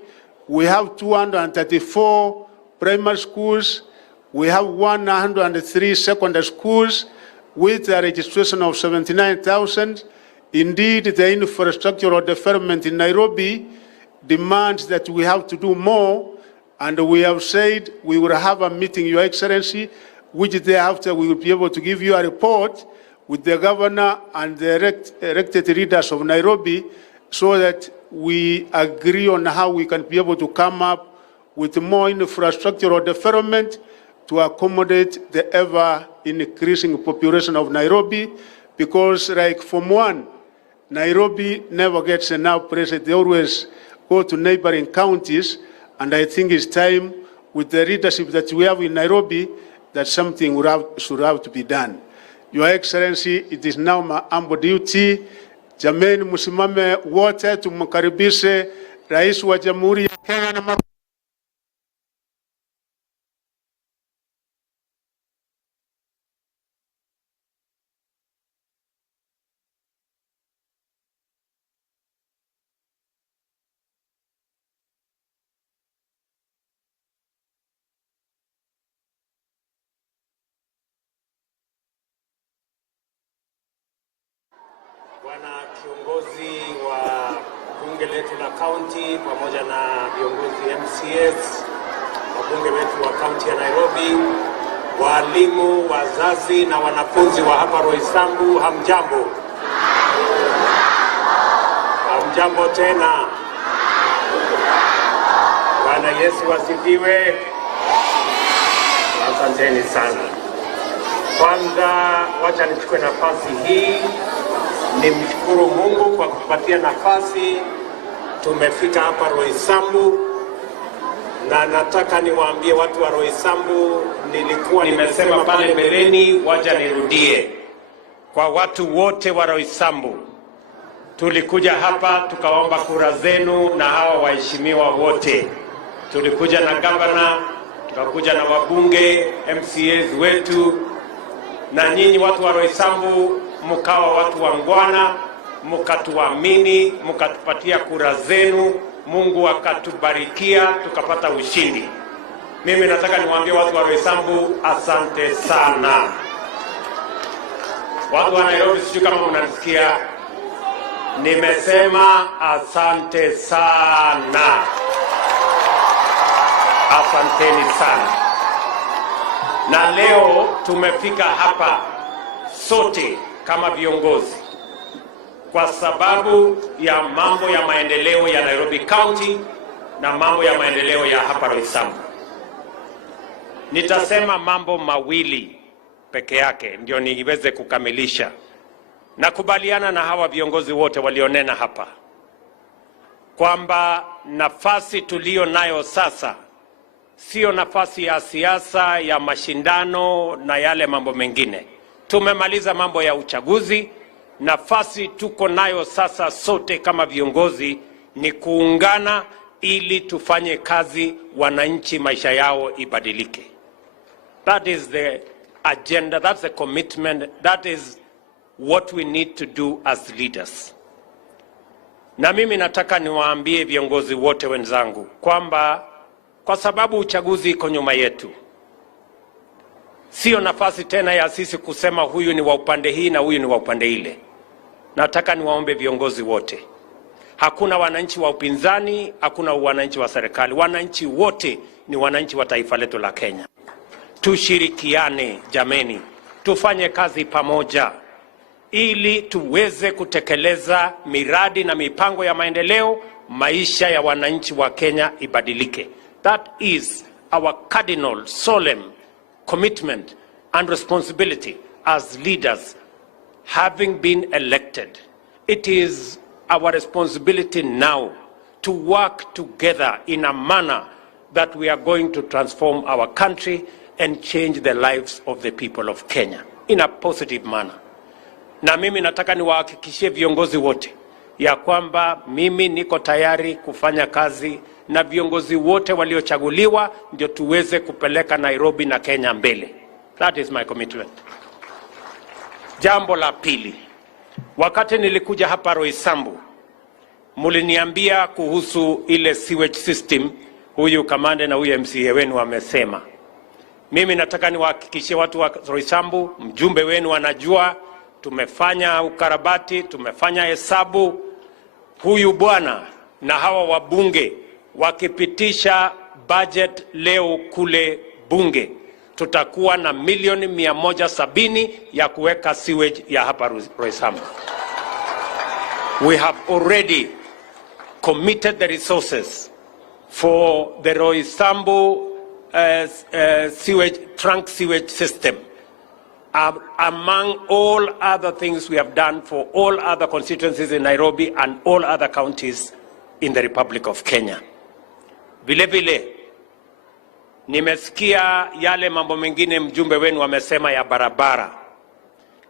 we have 234 primary schools, we have 103 secondary schools with a registration of 79,000. Indeed, the infrastructural development in Nairobi demands that we have to do more, and we have said we will have a meeting, Your Excellency, which thereafter we will be able to give you a report with the Governor and the elected leaders of Nairobi, so that we agree on how we can be able to come up with more infrastructural development to accommodate the ever-increasing population of Nairobi, because like Form 1, Nairobi never gets enough press. They always go to neighboring counties, and I think it's time, with the leadership that we have in Nairobi, that something should have to be done. Your Excellency, it is now my humble duty. Jameni, msimame wote tumkaribishe Rais wa Jamhuri ya Kenya na Bwana kiongozi wa bunge letu la county pamoja na viongozi MCS, wabunge wetu wa county ya Nairobi, walimu, wazazi na wanafunzi wa hapa Roysambu, hamjambo. Hamjambo tena. Bwana Yesu asifiwe. Asanteni sana. Kwanza wacha nichukue nafasi hii nimshukuru Mungu kwa kutupatia nafasi. Tumefika hapa Roysambu na nataka niwaambie watu wa Roysambu, nilikuwa nimesema pale mbeleni, waja nirudie. Kwa watu wote wa Roysambu, tulikuja hapa tukaomba kura zenu na hawa waheshimiwa wote. Tulikuja na governor, tukakuja na wabunge, MCAs wetu, na nyinyi watu wa Roysambu mkawa watu wangwana, mkatuamini, mkatupatia kura zenu, Mungu akatubarikia, tukapata ushindi. Mimi nataka niwaambie watu wa Roysambu, asante sana. Watu wa Nairobi, sijui kama mnanisikia, nimesema asante sana. Asanteni sana. Na leo tumefika hapa sote kama viongozi kwa sababu ya mambo ya maendeleo ya Nairobi County na mambo ya maendeleo ya hapa Roysambu. Nitasema mambo mawili peke yake ndio niweze kukamilisha. Nakubaliana na hawa viongozi wote walionena hapa kwamba nafasi tulio nayo sasa sio nafasi ya siasa ya mashindano na yale mambo mengine. Tumemaliza mambo ya uchaguzi. Nafasi tuko nayo sasa sote kama viongozi ni kuungana ili tufanye kazi, wananchi maisha yao ibadilike. That is the agenda, that's the commitment, that is what we need to do as leaders. Na mimi nataka niwaambie viongozi wote wenzangu kwamba kwa sababu uchaguzi iko nyuma yetu, sio nafasi tena ya sisi kusema huyu ni wa upande hii na huyu ni wa upande ile. Nataka niwaombe viongozi wote, hakuna wananchi wa upinzani, hakuna wananchi wa serikali. Wananchi wote ni wananchi wa taifa letu la Kenya. Tushirikiane jameni, tufanye kazi pamoja ili tuweze kutekeleza miradi na mipango ya maendeleo, maisha ya wananchi wa Kenya ibadilike. That is our cardinal, solemn commitment and responsibility as leaders having been elected. It is our responsibility now to work together in a manner that we are going to transform our country and change the lives of the people of Kenya in a positive manner. Na mimi nataka niwahakikishie viongozi wote ya kwamba mimi niko tayari kufanya kazi na viongozi wote waliochaguliwa ndio tuweze kupeleka Nairobi na Kenya mbele. That is my commitment. Jambo la pili, wakati nilikuja hapa Roysambu, muliniambia kuhusu ile sewage system, huyu kamande na huyu MCA wenu wamesema. Mimi nataka niwahakikishie watu wa Roysambu, mjumbe wenu anajua, tumefanya ukarabati, tumefanya hesabu. Huyu bwana na hawa wabunge wakipitisha budget leo kule bunge, tutakuwa na milioni 170 ya kuweka sewage ya hapa Roysambu. We have already committed the resources for the Roysambu trunk sewage system. Among all other things we have done for all other constituencies in Nairobi and all other counties in the Republic of Kenya. Vile vile, nimesikia yale mambo mengine mjumbe wenu wamesema ya barabara.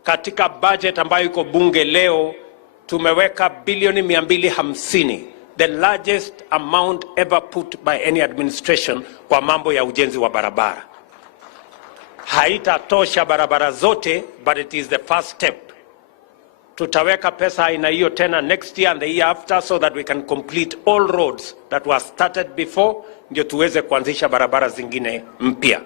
Katika budget ambayo iko bunge leo, tumeweka bilioni 250, the largest amount ever put by any administration kwa mambo ya ujenzi wa barabara. Haitatosha barabara zote, but it is the first step. Tutaweka pesa aina hiyo tena next year and the year after so that we can complete all roads that were started before, ndio tuweze kuanzisha barabara zingine mpya.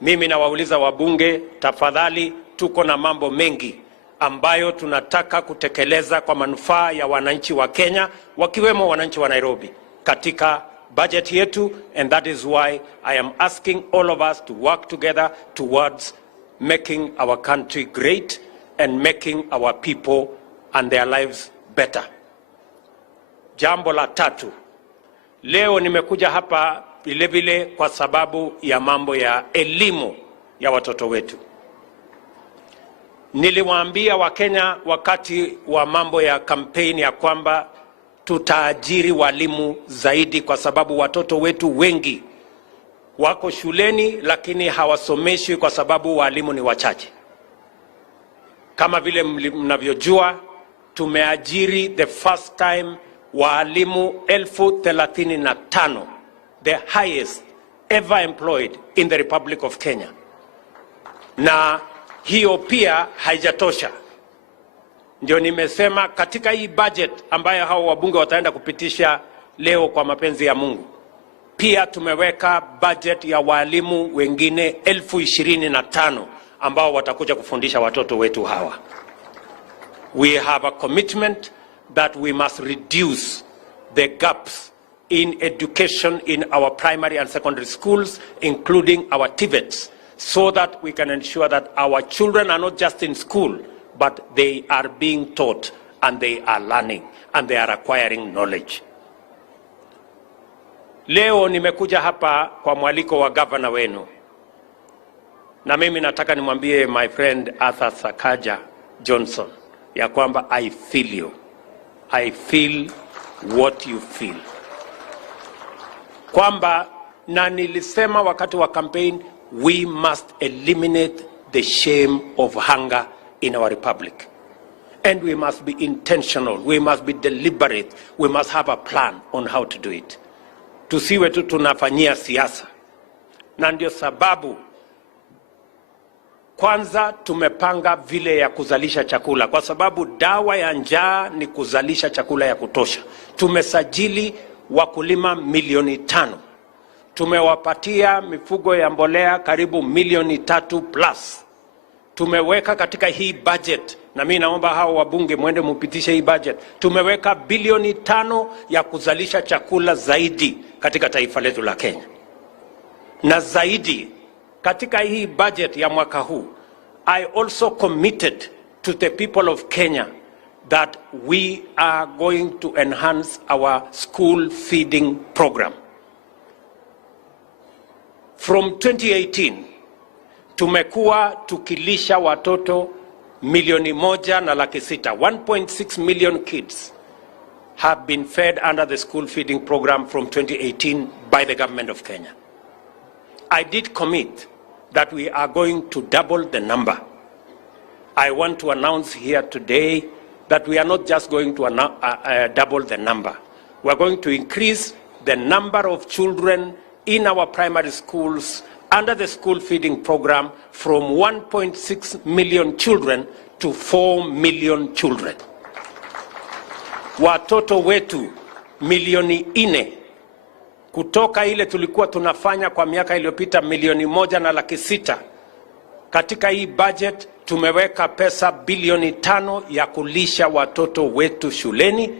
Mimi nawauliza wabunge, tafadhali, tuko na mambo mengi ambayo tunataka kutekeleza kwa manufaa ya wananchi wa Kenya, wakiwemo wananchi wa Nairobi katika budget yetu, and that is why I am asking all of us to work together towards making our country great and making our people and their lives better. Jambo la tatu, leo nimekuja hapa vile vile kwa sababu ya mambo ya elimu ya watoto wetu. Niliwaambia Wakenya wakati wa mambo ya kampeni ya kwamba tutaajiri walimu zaidi, kwa sababu watoto wetu wengi wako shuleni lakini hawasomeshwi kwa sababu walimu ni wachache. Kama vile mnavyojua, tumeajiri the first time walimu 35,000, the highest ever employed in the Republic of Kenya. Na hiyo pia haijatosha. Ndio nimesema katika hii budget ambayo hao wabunge wataenda kupitisha leo kwa mapenzi ya Mungu, pia tumeweka budget ya walimu wengine 25,000 ambao watakuja kufundisha watoto wetu hawa. We have a commitment that we must reduce the gaps in education in our primary and secondary schools, including our TVETs, so that we can ensure that our children are not just in school, but they are being taught and they are learning and they are acquiring knowledge. Leo nimekuja hapa kwa mwaliko wa governor wenu, na mimi nataka nimwambie my friend Arthur Sakaja Johnson ya kwamba I feel you. I feel what you feel. Kwamba, na nilisema wakati wa campaign, we must eliminate the shame of hunger in our republic. And we must be intentional, we must be deliberate, we must have a plan on how to do it. Tusiwe tu tunafanyia siasa. Na ndio sababu kwanza tumepanga vile ya kuzalisha chakula, kwa sababu dawa ya njaa ni kuzalisha chakula ya kutosha. Tumesajili wakulima 500,000. Tumewapatia mifugo ya mbolea karibu 3+ Tumeweka katika hii budget, na mimi naomba hao wabunge mwende mupitishe hii budget. Tumeweka bilioni 5 ya kuzalisha chakula zaidi katika taifa letu la Kenya. Na zaidi katika hii budget ya mwaka huu, I also committed to the people of Kenya that we are going to enhance our school feeding program. From 2018, tumekuwa tukilisha watoto 1,600,000. 1.6 million kids have been fed under the school feeding program from 2018 by the government of Kenya. I did commit that we are going to double the number. I want to announce here today that we are not just going to double the number. We are going to increase the number of children in our primary schools under the school feeding program from 1.6 million children to 4 million children. Watoto wetu 4,000,000 kutoka ile tulikuwa tunafanya kwa miaka iliyopita 1,600,000. Katika hii budget tumeweka pesa bilioni 5 ya kulisha watoto wetu shuleni,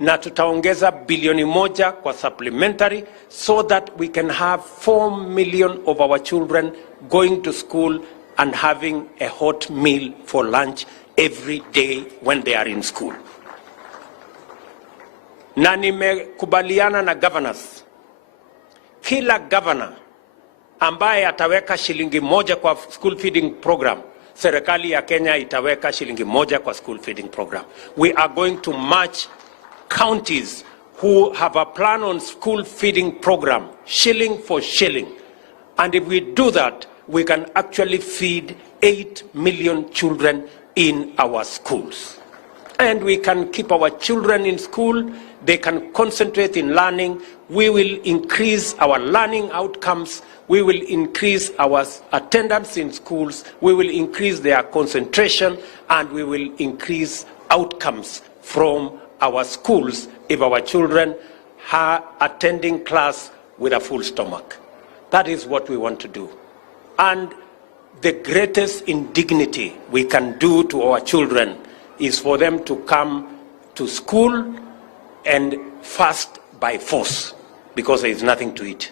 na tutaongeza bilioni 1 kwa supplementary, so that we can have 4 million of our children going to school and having a hot meal for lunch every day when they are in school. Na nimekubaliana na governors, kila governor ambaye ataweka shilingi 1 kwa school feeding program, serikali ya Kenya itaweka shilingi 1 kwa school feeding program. We are going to match counties who have a plan on school feeding program, shilling for shilling. And if we do that, we can actually feed 8 million children in our schools. And we can keep our children in school, they can concentrate in learning, we will increase our learning outcomes, we will increase our attendance in schools, we will increase their concentration, and we will increase outcomes from our schools if our children are attending class with a full stomach. That is what we want to do. And the greatest indignity we can do to our children is for them to come to school and fast by force because there is nothing to eat.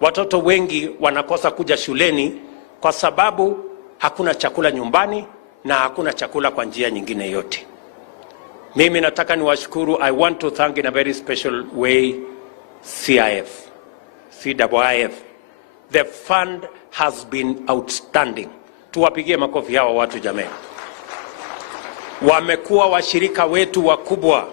Watoto wengi wanakosa kuja shuleni kwa sababu hakuna chakula nyumbani na hakuna chakula kwa njia nyingine yote. Mimi nataka niwashukuru. I want to thank in a very special way CIF. The fund has been outstanding. Tuwapigie makofi hawa watu jamani. Wamekuwa washirika wetu wakubwa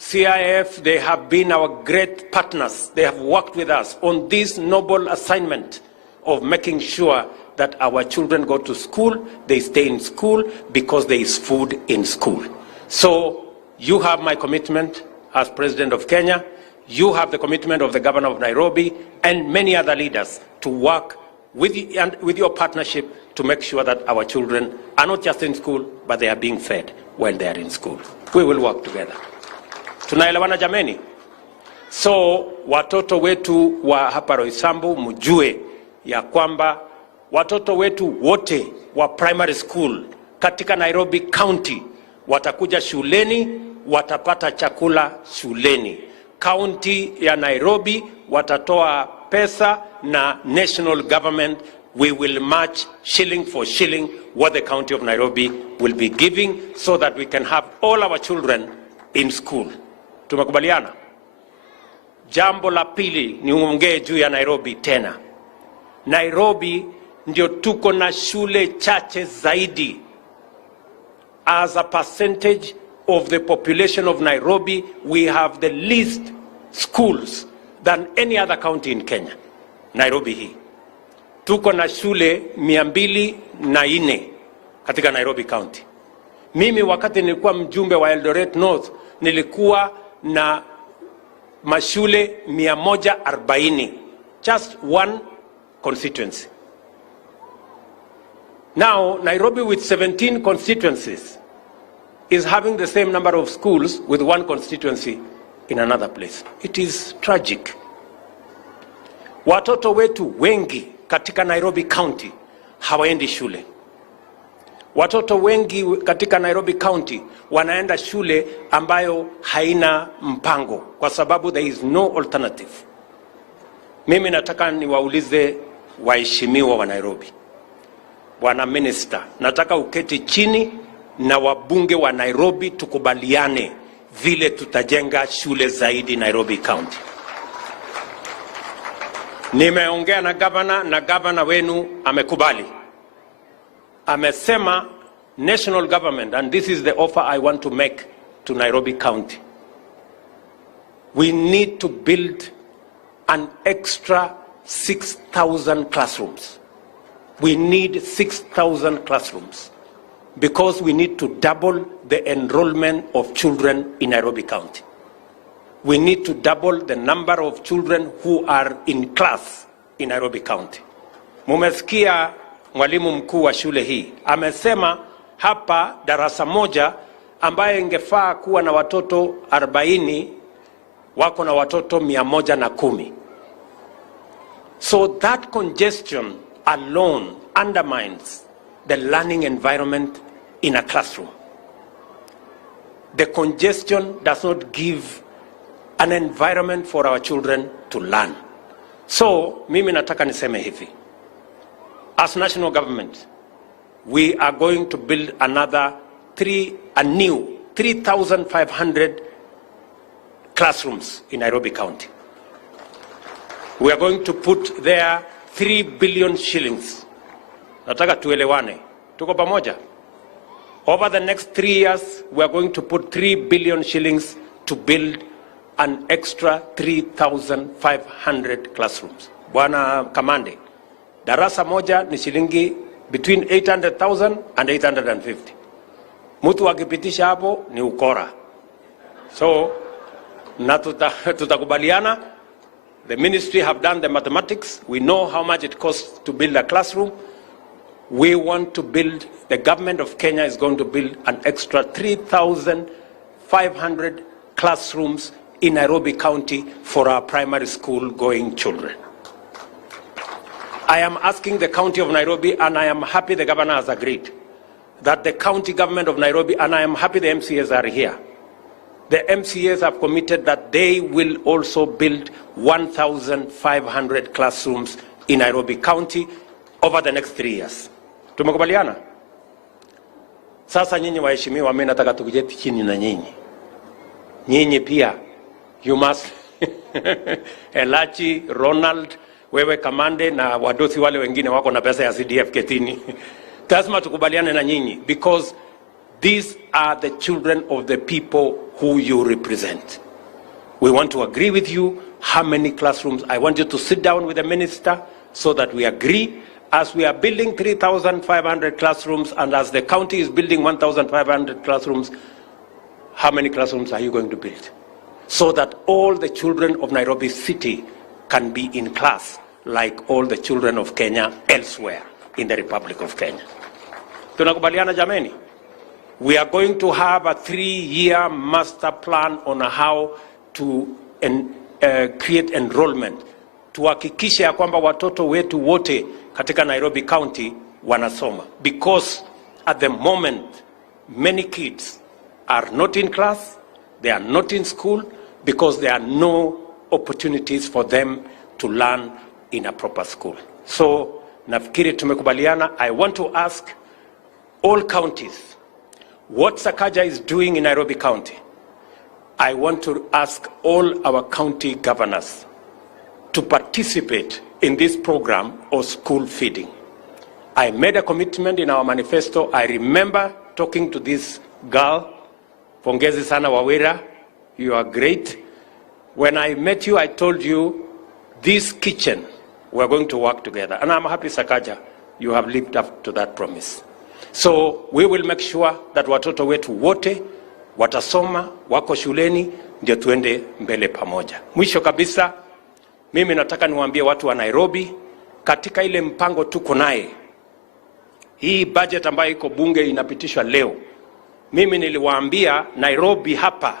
CIF, they have been our great partners. They have worked with us on this noble assignment of making sure that our children go to school, they stay in school, because there is food in school. So you have my commitment as President of Kenya. You have the commitment of the Governor of Nairobi and many other leaders to work with your partnership to make sure that our children are not just in school, but they are being fed while they are in school. We will work together. Tunaelewana jameni? So watoto wetu wa hapa Roysambu mjue ya kwamba watoto wetu wote wa primary school katika Nairobi County watakuja shuleni, watapata chakula shuleni. County ya Nairobi watatoa pesa na national government, we will match shilling for shilling what the County of Nairobi will be giving so that we can have all our children in school. Tumekubaliana? Jambo la pili ni uongee juu ya Nairobi tena. Nairobi ndio tuko na shule chache zaidi. As a percentage of the population of Nairobi, we have the least schools than any other county in Kenya. Nairobi hii. Tuko na shule 204 katika Nairobi County. Mimi wakati nilikuwa mjumbe wa Eldoret North, nilikuwa na mashule 140. Just one constituency. Now, Nairobi with 17 constituencies is having the same number of schools with one constituency in another place. It is tragic. Watoto wetu wengi katika Nairobi County hawaendi shule. Watoto wengi katika Nairobi County wanaenda shule ambayo haina mpango kwa sababu there is no alternative. Mimi nataka niwaulize waheshimiwa wa Nairobi. Bwana Minister, nataka uketi chini na wabunge wa Nairobi tukubaliane vile tutajenga shule zaidi Nairobi County. Nimeongea na governor wenu amekubali. Amesema national government, and this is the offer I want to make to Nairobi County. We need to build an extra 6,000 classrooms. We need 6,000 classrooms because we need to double the enrollment of children in Nairobi County. We need to double the number of children who are in class in Nairobi County. Mumesikia mwalimu mkuu wa shule hii amesema hapa darasa moja ambaye ingefaa kuwa na watoto 40 wako na watoto 110. So that congestion alone undermines the learning environment in a classroom. The congestion does not give an environment for our children to learn. So mimi nataka niseme hivi. As national government, we are going to build a new 3,500 classrooms in Nairobi County. We are going to put there 3 billion shillings. Nataka tuelewane. Tuko pamoja? Over the next 3 years, we are going to put 3 billion shillings to build an extra 3,500 classrooms. Bwana Kamande, darasa moja ni shilingi between 800,000 and 850. Mtu akipitisha hapo ni ukora. So, na tutakubaliana. The ministry have done the mathematics. We know how much it costs to build a classroom. We want to build, the government of Kenya is going to build an extra 3,500 classrooms in Nairobi County for our primary school going children. I am asking the County of Nairobi, and I am happy the governor has agreed, that the county government of Nairobi, and I am happy the MCAs are here, the MCAs have committed that they will also build 1,500 classrooms in Nairobi County over the next 3 years. Tumekubaliana? Sasa nyinyi waheshimiwa, mimi nataka tuketi chini na nyinyi. Nyinyi pia, you must, Elachi, Ronald, wewe Kamande na wadosi wale wengine wako na pesa ya CDF ketini. Lazima tukubaliane na nyinyi because These are the children of the people who you represent. We want to agree with you how many classrooms. I want you to sit down with the minister so that we agree. As we are building 3,500 classrooms and as the county is building 1,500 classrooms, how many classrooms are you going to build? So that all the children of Nairobi City can be in class like all the children of Kenya elsewhere in the Republic of Kenya. Tunakubaliana jameni? We are going to have a 3-year master plan on how to create enrollment. Tuhakikishe ya kwamba watoto wetu wote katika Nairobi County wanasoma. Because at the moment, many kids are not in class, they are not in school, because there are no opportunities for them to learn in a proper school. So, nafikiri tumekubaliana. I want to ask all counties, what Sakaja is doing in Nairobi County, I want to ask all our county governors to participate in this program of school feeding. I made a commitment in our manifesto. I remember talking to this girl, Pongezi sana Wawira, you are great. When I met you, I told you, this kitchen, we're going to work together. And I'm happy, Sakaja, you have lived up to that promise. So we will make sure that watoto wetu wote watasoma, wako shuleni, ndio tuende mbele pamoja. Mwisho kabisa, mimi nataka niwaambie watu wa Nairobi, katika ile mpango tuko naye, hii budget ambayo iko bunge inapitishwa leo, mimi niliwaambia Nairobi hapa,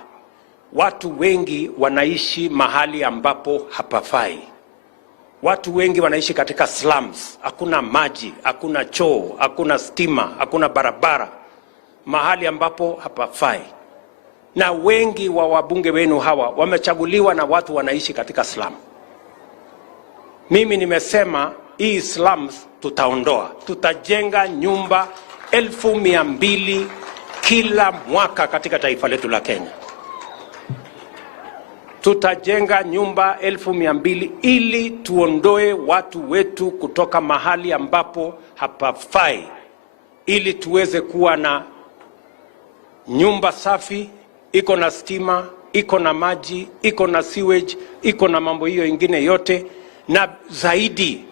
watu wengi wanaishi mahali ambapo hapafai. Watu wengi wanaishi katika slums, hakuna maji, hakuna choo, hakuna stima, hakuna barabara, mahali ambapo hapafai. Na wengi wa wabunge wenu hawa wamechaguliwa na watu wanaishi katika slum. Mimi nimesema hii slums tutaondoa, tutajenga nyumba 200,000 kila mwaka katika taifa letu la Kenya. Tutajenga nyumba 200,000 ili tuondoe watu wetu kutoka mahali ambapo hapafai, ili tuweze kuwa na nyumba safi, iko na stima, iko na maji, iko na sewage, iko na mambo hiyo ingine yote. Na zaidi,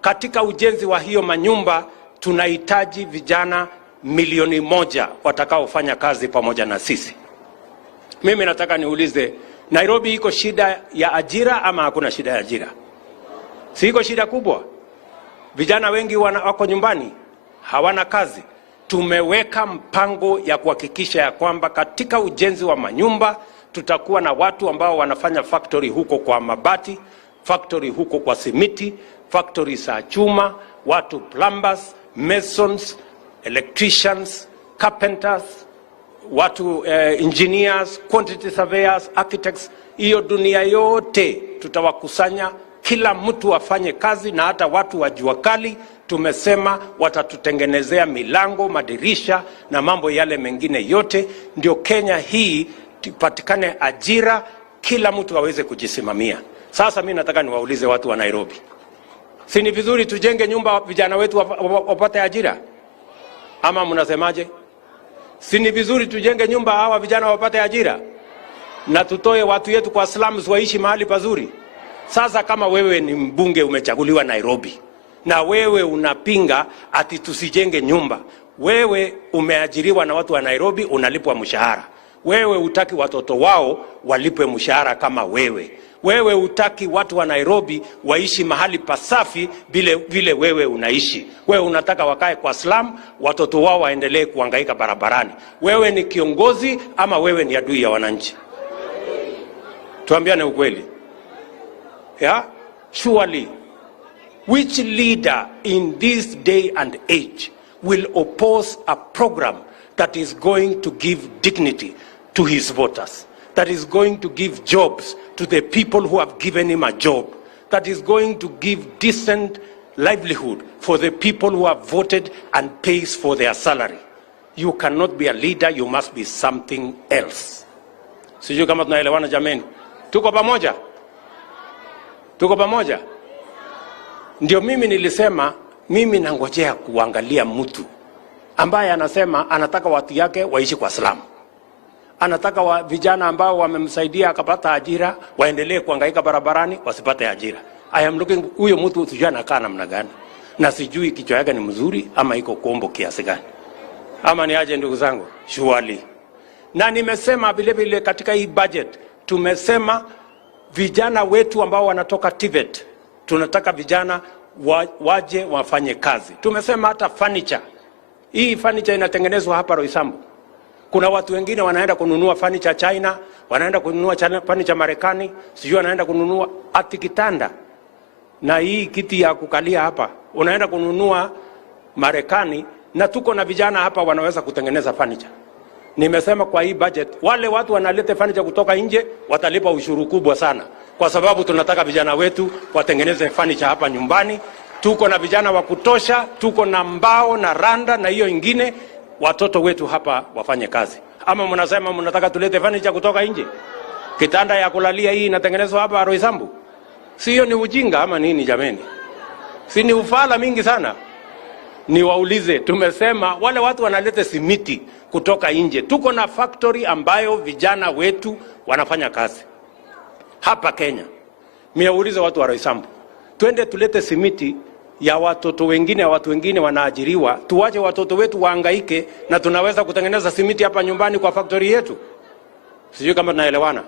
katika ujenzi wa hiyo manyumba tunahitaji vijana 1,000,000 watakaofanya kazi pamoja na sisi. Mimi nataka niulize, Nairobi iko shida ya ajira ama hakuna shida ya ajira? Si iko shida kubwa? Vijana wengi wako nyumbani, hawana kazi. Tumeweka mpango ya kuhakikisha ya kwamba katika ujenzi wa manyumba tutakuwa na watu ambao wanafanya factory huko kwa mabati, factory huko kwa simiti, factory za chuma, watu plumbers, masons, electricians, carpenters, watu engineers, quantity surveyors, architects. Hiyo dunia yote tutawakusanya, kila mtu afanye kazi, na hata watu wa jua kali tumesema watatutengenezea milango, madirisha na mambo yale mengine yote, ndio Kenya hii tupatikane ajira, kila mtu aweze kujisimamia. Sasa mimi nataka niwaulize watu wa Nairobi, si ni vizuri tujenge nyumba vijana wetu wapate ajira? Ama mnasemaje? Si ni vizuri tujenge nyumba hawa vijana wapate ajira, na tutoe watu yetu kwa slums waishi mahali pazuri? Sasa kama wewe ni mbunge umechaguliwa Nairobi, na wewe unapinga ati tusijenge nyumba, wewe umeajiriwa na watu wa Nairobi, unalipwa mshahara, wewe utaki watoto wao walipwe mshahara kama wewe. Wewe utaki watu wa Nairobi waishi mahali pasafi vile wewe unaishi. Wewe unataka wakae kwa slum, watoto wao waendelee kuhangaika barabarani. Wewe ni kiongozi ama wewe ni adui ya wananchi? Tuambiane ukweli. Yeah? Surely, which leader in this day and age will oppose a program that is going to give dignity to his voters, that is going to give jobs to the people who have given him a job, that is going to give decent livelihood for the people who have voted and pays for their salary? You cannot be a leader, you must be something else. Sijui kama tunaelewana jameni. Tuko pamoja? Tuko pamoja? Ndio mimi nilisema, mimi nangojea kuangalia mtu ambaye anasema anataka watu yake waishi kwa salamu. Anataka vijana ambao wamemsaidia akapata ajira waendelee kuhangaika barabarani wasipate ajira. I am looking, huyo mtu sijui anakaa namna gani, na sijui kichwa yake ni mzuri ama iko kombo kiasi gani, ama ni aje ndugu zangu? Surely. Na nimesema vile vile katika hii budget tumesema vijana wetu ambao wanatoka TVET, tunataka vijana waje wafanye kazi. Tumesema hata furniture. Hii furniture inatengenezwa hapa Roysambu. Kuna watu wengine wanaenda kununua furniture China, wanaenda kununua furniture Marekani, sijui wanaenda kununua ati kitanda. Na hii kiti ya kukalia hapa, unaenda kununua Marekani, na tuko na vijana hapa wanaweza kutengeneza furniture. Nimesema kwa hii budget, wale watu wanaleta furniture kutoka nje watalipa ushuru kubwa sana, kwa sababu tunataka vijana wetu watengeneze furniture hapa nyumbani. Tuko na vijana wa kutosha, tuko na mbao na randa na hiyo ingine, watoto wetu hapa wafanye kazi. Ama mnasema mnataka tulete furniture kutoka nje? Kitanda ya kulalia hii inatengenezwa hapa Roysambu. Si hiyo ni ujinga ama nini jameni? Si ni ufala mingi sana? Niwaulize, tumesema wale watu wanaleta simiti kutoka nje. Tuko na factory ambayo vijana wetu wanafanya kazi hapa Kenya. Miaulize watu wa Roysambu, twende tulete simiti ya watoto wengine, watu wengine wanaajiriwa, tuwache watoto wetu wahangaike, na tunaweza kutengeneza simiti hapa nyumbani kwa factory yetu. Sijui kama tunaelewana.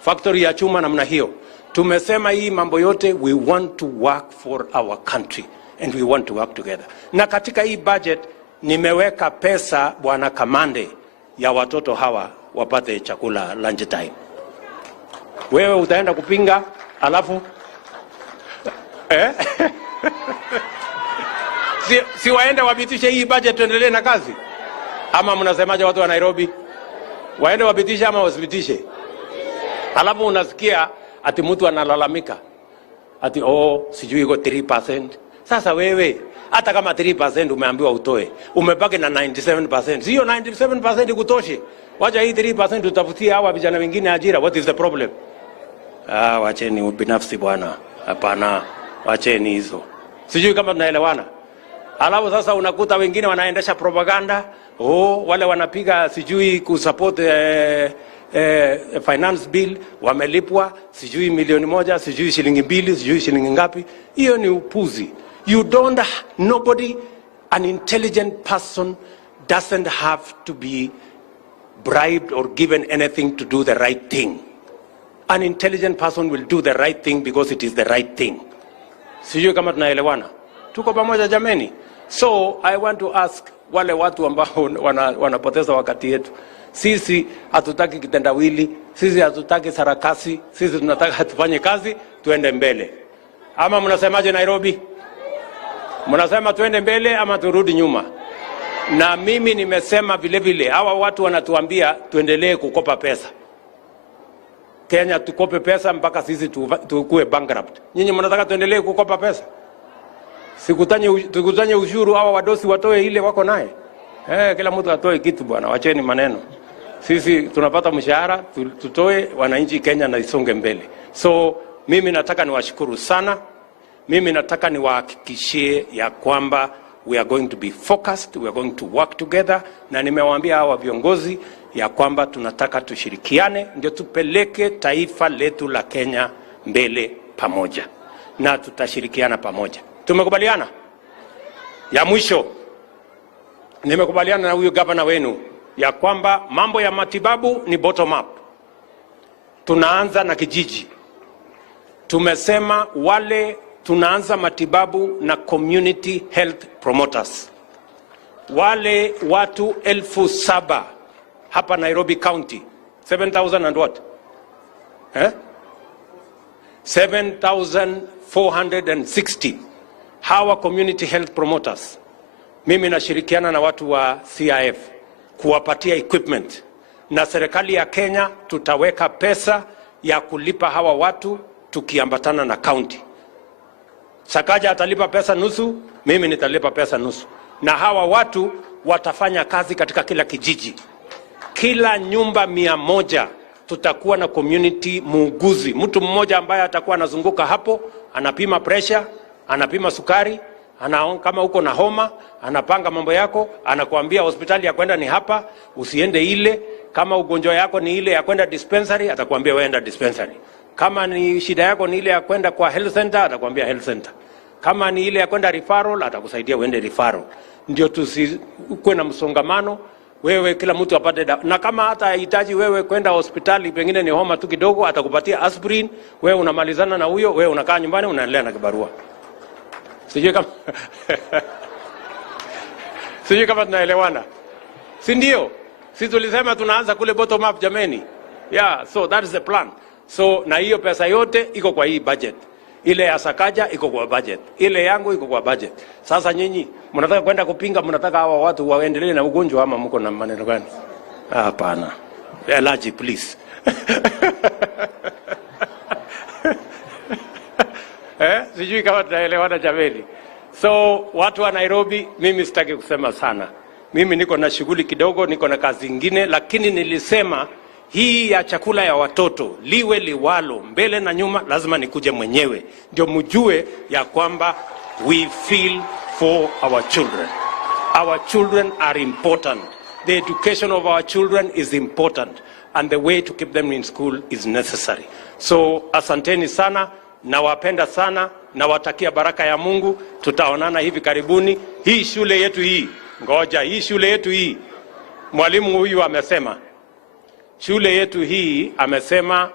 Factory ya chuma namna hiyo. Tumesema hii mambo yote, we want to work for our country and we want to work together. Na katika hii budget nimeweka pesa bwana Kamande ya watoto hawa wapate chakula lunch time. Wewe utaenda kupinga alafu si waende wabitishe hii budget tuendelee na kazi? Ama mnasemaje watu wa Nairobi? Waende wabitishe ama wasibitishe? Alafu unasikia ati mtu analalamika ati sijui iko 3%. Sasa wewe hata kama 3% umeambiwa utoe, umebaki na 97%. Sio 97% kutoshe. Wacha hii 3% tutafutie hawa vijana wengine ajira. What is the problem? Wacheni ubinafsi bwana. Hapana, wacheni hizo. Sijui kama tunaelewana. Alafu sasa unakuta wengine wanaendesha propaganda, wale wanapiga sijui kusupport finance bill, wamelipwa sijui milioni 1, sijui shilingi 2, sijui shilingi ngapi. Hiyo ni upuzi. Nobody, an intelligent person doesn't have to be bribed or given anything to do the right thing. An intelligent person will do the right thing because it is the right thing. Sijui kama tunaelewana. Tuko pamoja jameni? So I want to ask wale watu ambao wanapoteza wakati yetu. Sisi hatutaki kitendawili, sisi hatutaki sarakasi, sisi tunataka tufanye kazi, tuende mbele. Ama mnasemaje Nairobi? Mnasema tuende mbele ama turudi nyuma? Na mimi nimesema vile vile, hawa watu wanatuambia tuendelee kukopa pesa. Kenya tukope pesa mpaka sisi tukue bankrupt. Nyinyi mnataka tuendelee kukopa pesa? Tukutanye ushuru, hawa wadosi watoe ile wako naye. Kila mtu atoe kitu bwana, wacheni maneno. Sisi tunapata mshahara, tutoe, wananchi Kenya na isonge mbele. So mimi nataka niwashukuru sana. Mimi nataka niwahakikishie ya kwamba we are going to be focused, we are going to work together, na nimewaambia hawa viongozi ya kwamba tunataka tushirikiane ndio tupeleke taifa letu la Kenya mbele pamoja, na tutashirikiana pamoja. Tumekubaliana? Ya mwisho, nimekubaliana na huyu gavana wenu ya kwamba mambo ya matibabu ni bottom up. Tunaanza na kijiji. Tumesema tunaanza matibabu na community health promoters. Wale watu 7,000 hapa Nairobi County, 7,000 and what? 7,460. Hawa community health promoters, mimi nashirikiana na watu wa CIF kuwapatia equipment, na serikali ya Kenya tutaweka pesa ya kulipa hawa watu tukiambatana na county. Sakaja atalipa pesa nusu, mimi nitalipa pesa nusu, na hawa watu watafanya kazi katika kila kijiji. Kila nyumba 100 tutakuwa na community muuguzi, mtu mmoja ambaye atakuwa anazunguka hapo, anapima pressure, anapima sukari, Kama uko na homa, anapanga mambo yako, anakuambia hospitali ya kwenda ni hapa, usiende ile. Kama ugonjwa yako ni ile ya kwenda dispensary, atakwambia weenda dispensary. Kama ni shida yako ni ile ya kwenda kwa health center, atakwambia health center. Kama ni ile ya kwenda referral, atakusaidia uende referral. Ndio tusikuwe na msongamano, wewe kila mtu apate na kama hata hahitaji wewe kwenda hospitali, pengine ni homa tu kidogo, atakupatia aspirin, wewe unamalizana na huyo, wewe unakaa nyumbani unaendelea na kibarua. Sijui kama sijui kama tunaelewana. Si ndio? Sisi tulisema tunaanza kule bottom up jameni. Yeah, so that is the plan. So na hiyo pesa yote iko kwa hii budget. Ile ya Sakaja iko kwa budget. Ile yangu iko kwa budget. Sasa nyinyi mnataka kwenda kupinga, mnataka hawa watu waendelee na ugonjwa ama mko na maneno gani? Hapana. Allergy please. Sijui kama tunaelewana jameni. So watu wa Nairobi, mimi sitaki kusema sana. Mimi niko na shughuli kidogo, niko na kazi nyingine, lakini nilisema hii ya chakula ya watoto liwe liwalo, mbele na nyuma, lazima nikuje mwenyewe ndio mjue ya kwamba we feel for our children. Our children are important. The education of our children is important, and the way to keep them in school is necessary. So asanteni sana, nawapenda sana, nawatakia baraka ya Mungu. Tutaonana hivi karibuni. Hii shule yetu hii, ngoja, hii shule yetu hii, mwalimu huyu amesema, shule yetu hii amesema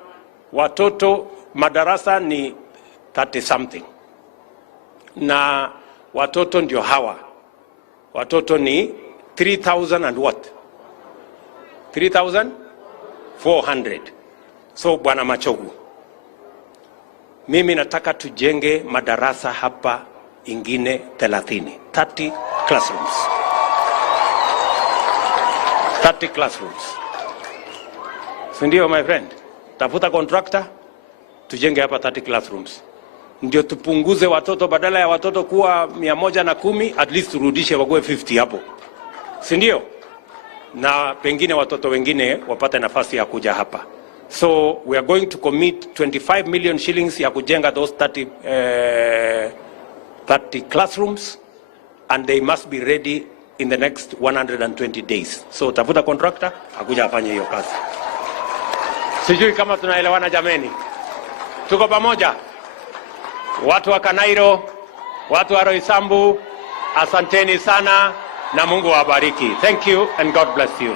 watoto madarasa ni 30 something. Na watoto ndio hawa. Watoto ni 3,000 and what? 3,400. So Bwana Machogu, mimi nataka tujenge madarasa hapa ingine 30 classrooms. 30 classrooms. Sindio my friend? Tafuta contractor, tujenge hapa 30 classrooms. Ndio tupunguze watoto, badala ya watoto kuwa 110, at least turudishe wakuwe 50 hapo. Sindio? Na pengine watoto wengine wapate nafasi ya kuja hapa. So we are going to commit 25 million shillings ya kujenga those 30 classrooms, and they must be ready in the next 120 days. So tafuta contractor akuja afanye hiyo kazi. Sijui kama tunaelewana jameni. Tuko pamoja? Watu wa Kanairo, watu wa Roysambu, asanteni sana na Mungu awabariki. Thank you and God bless you.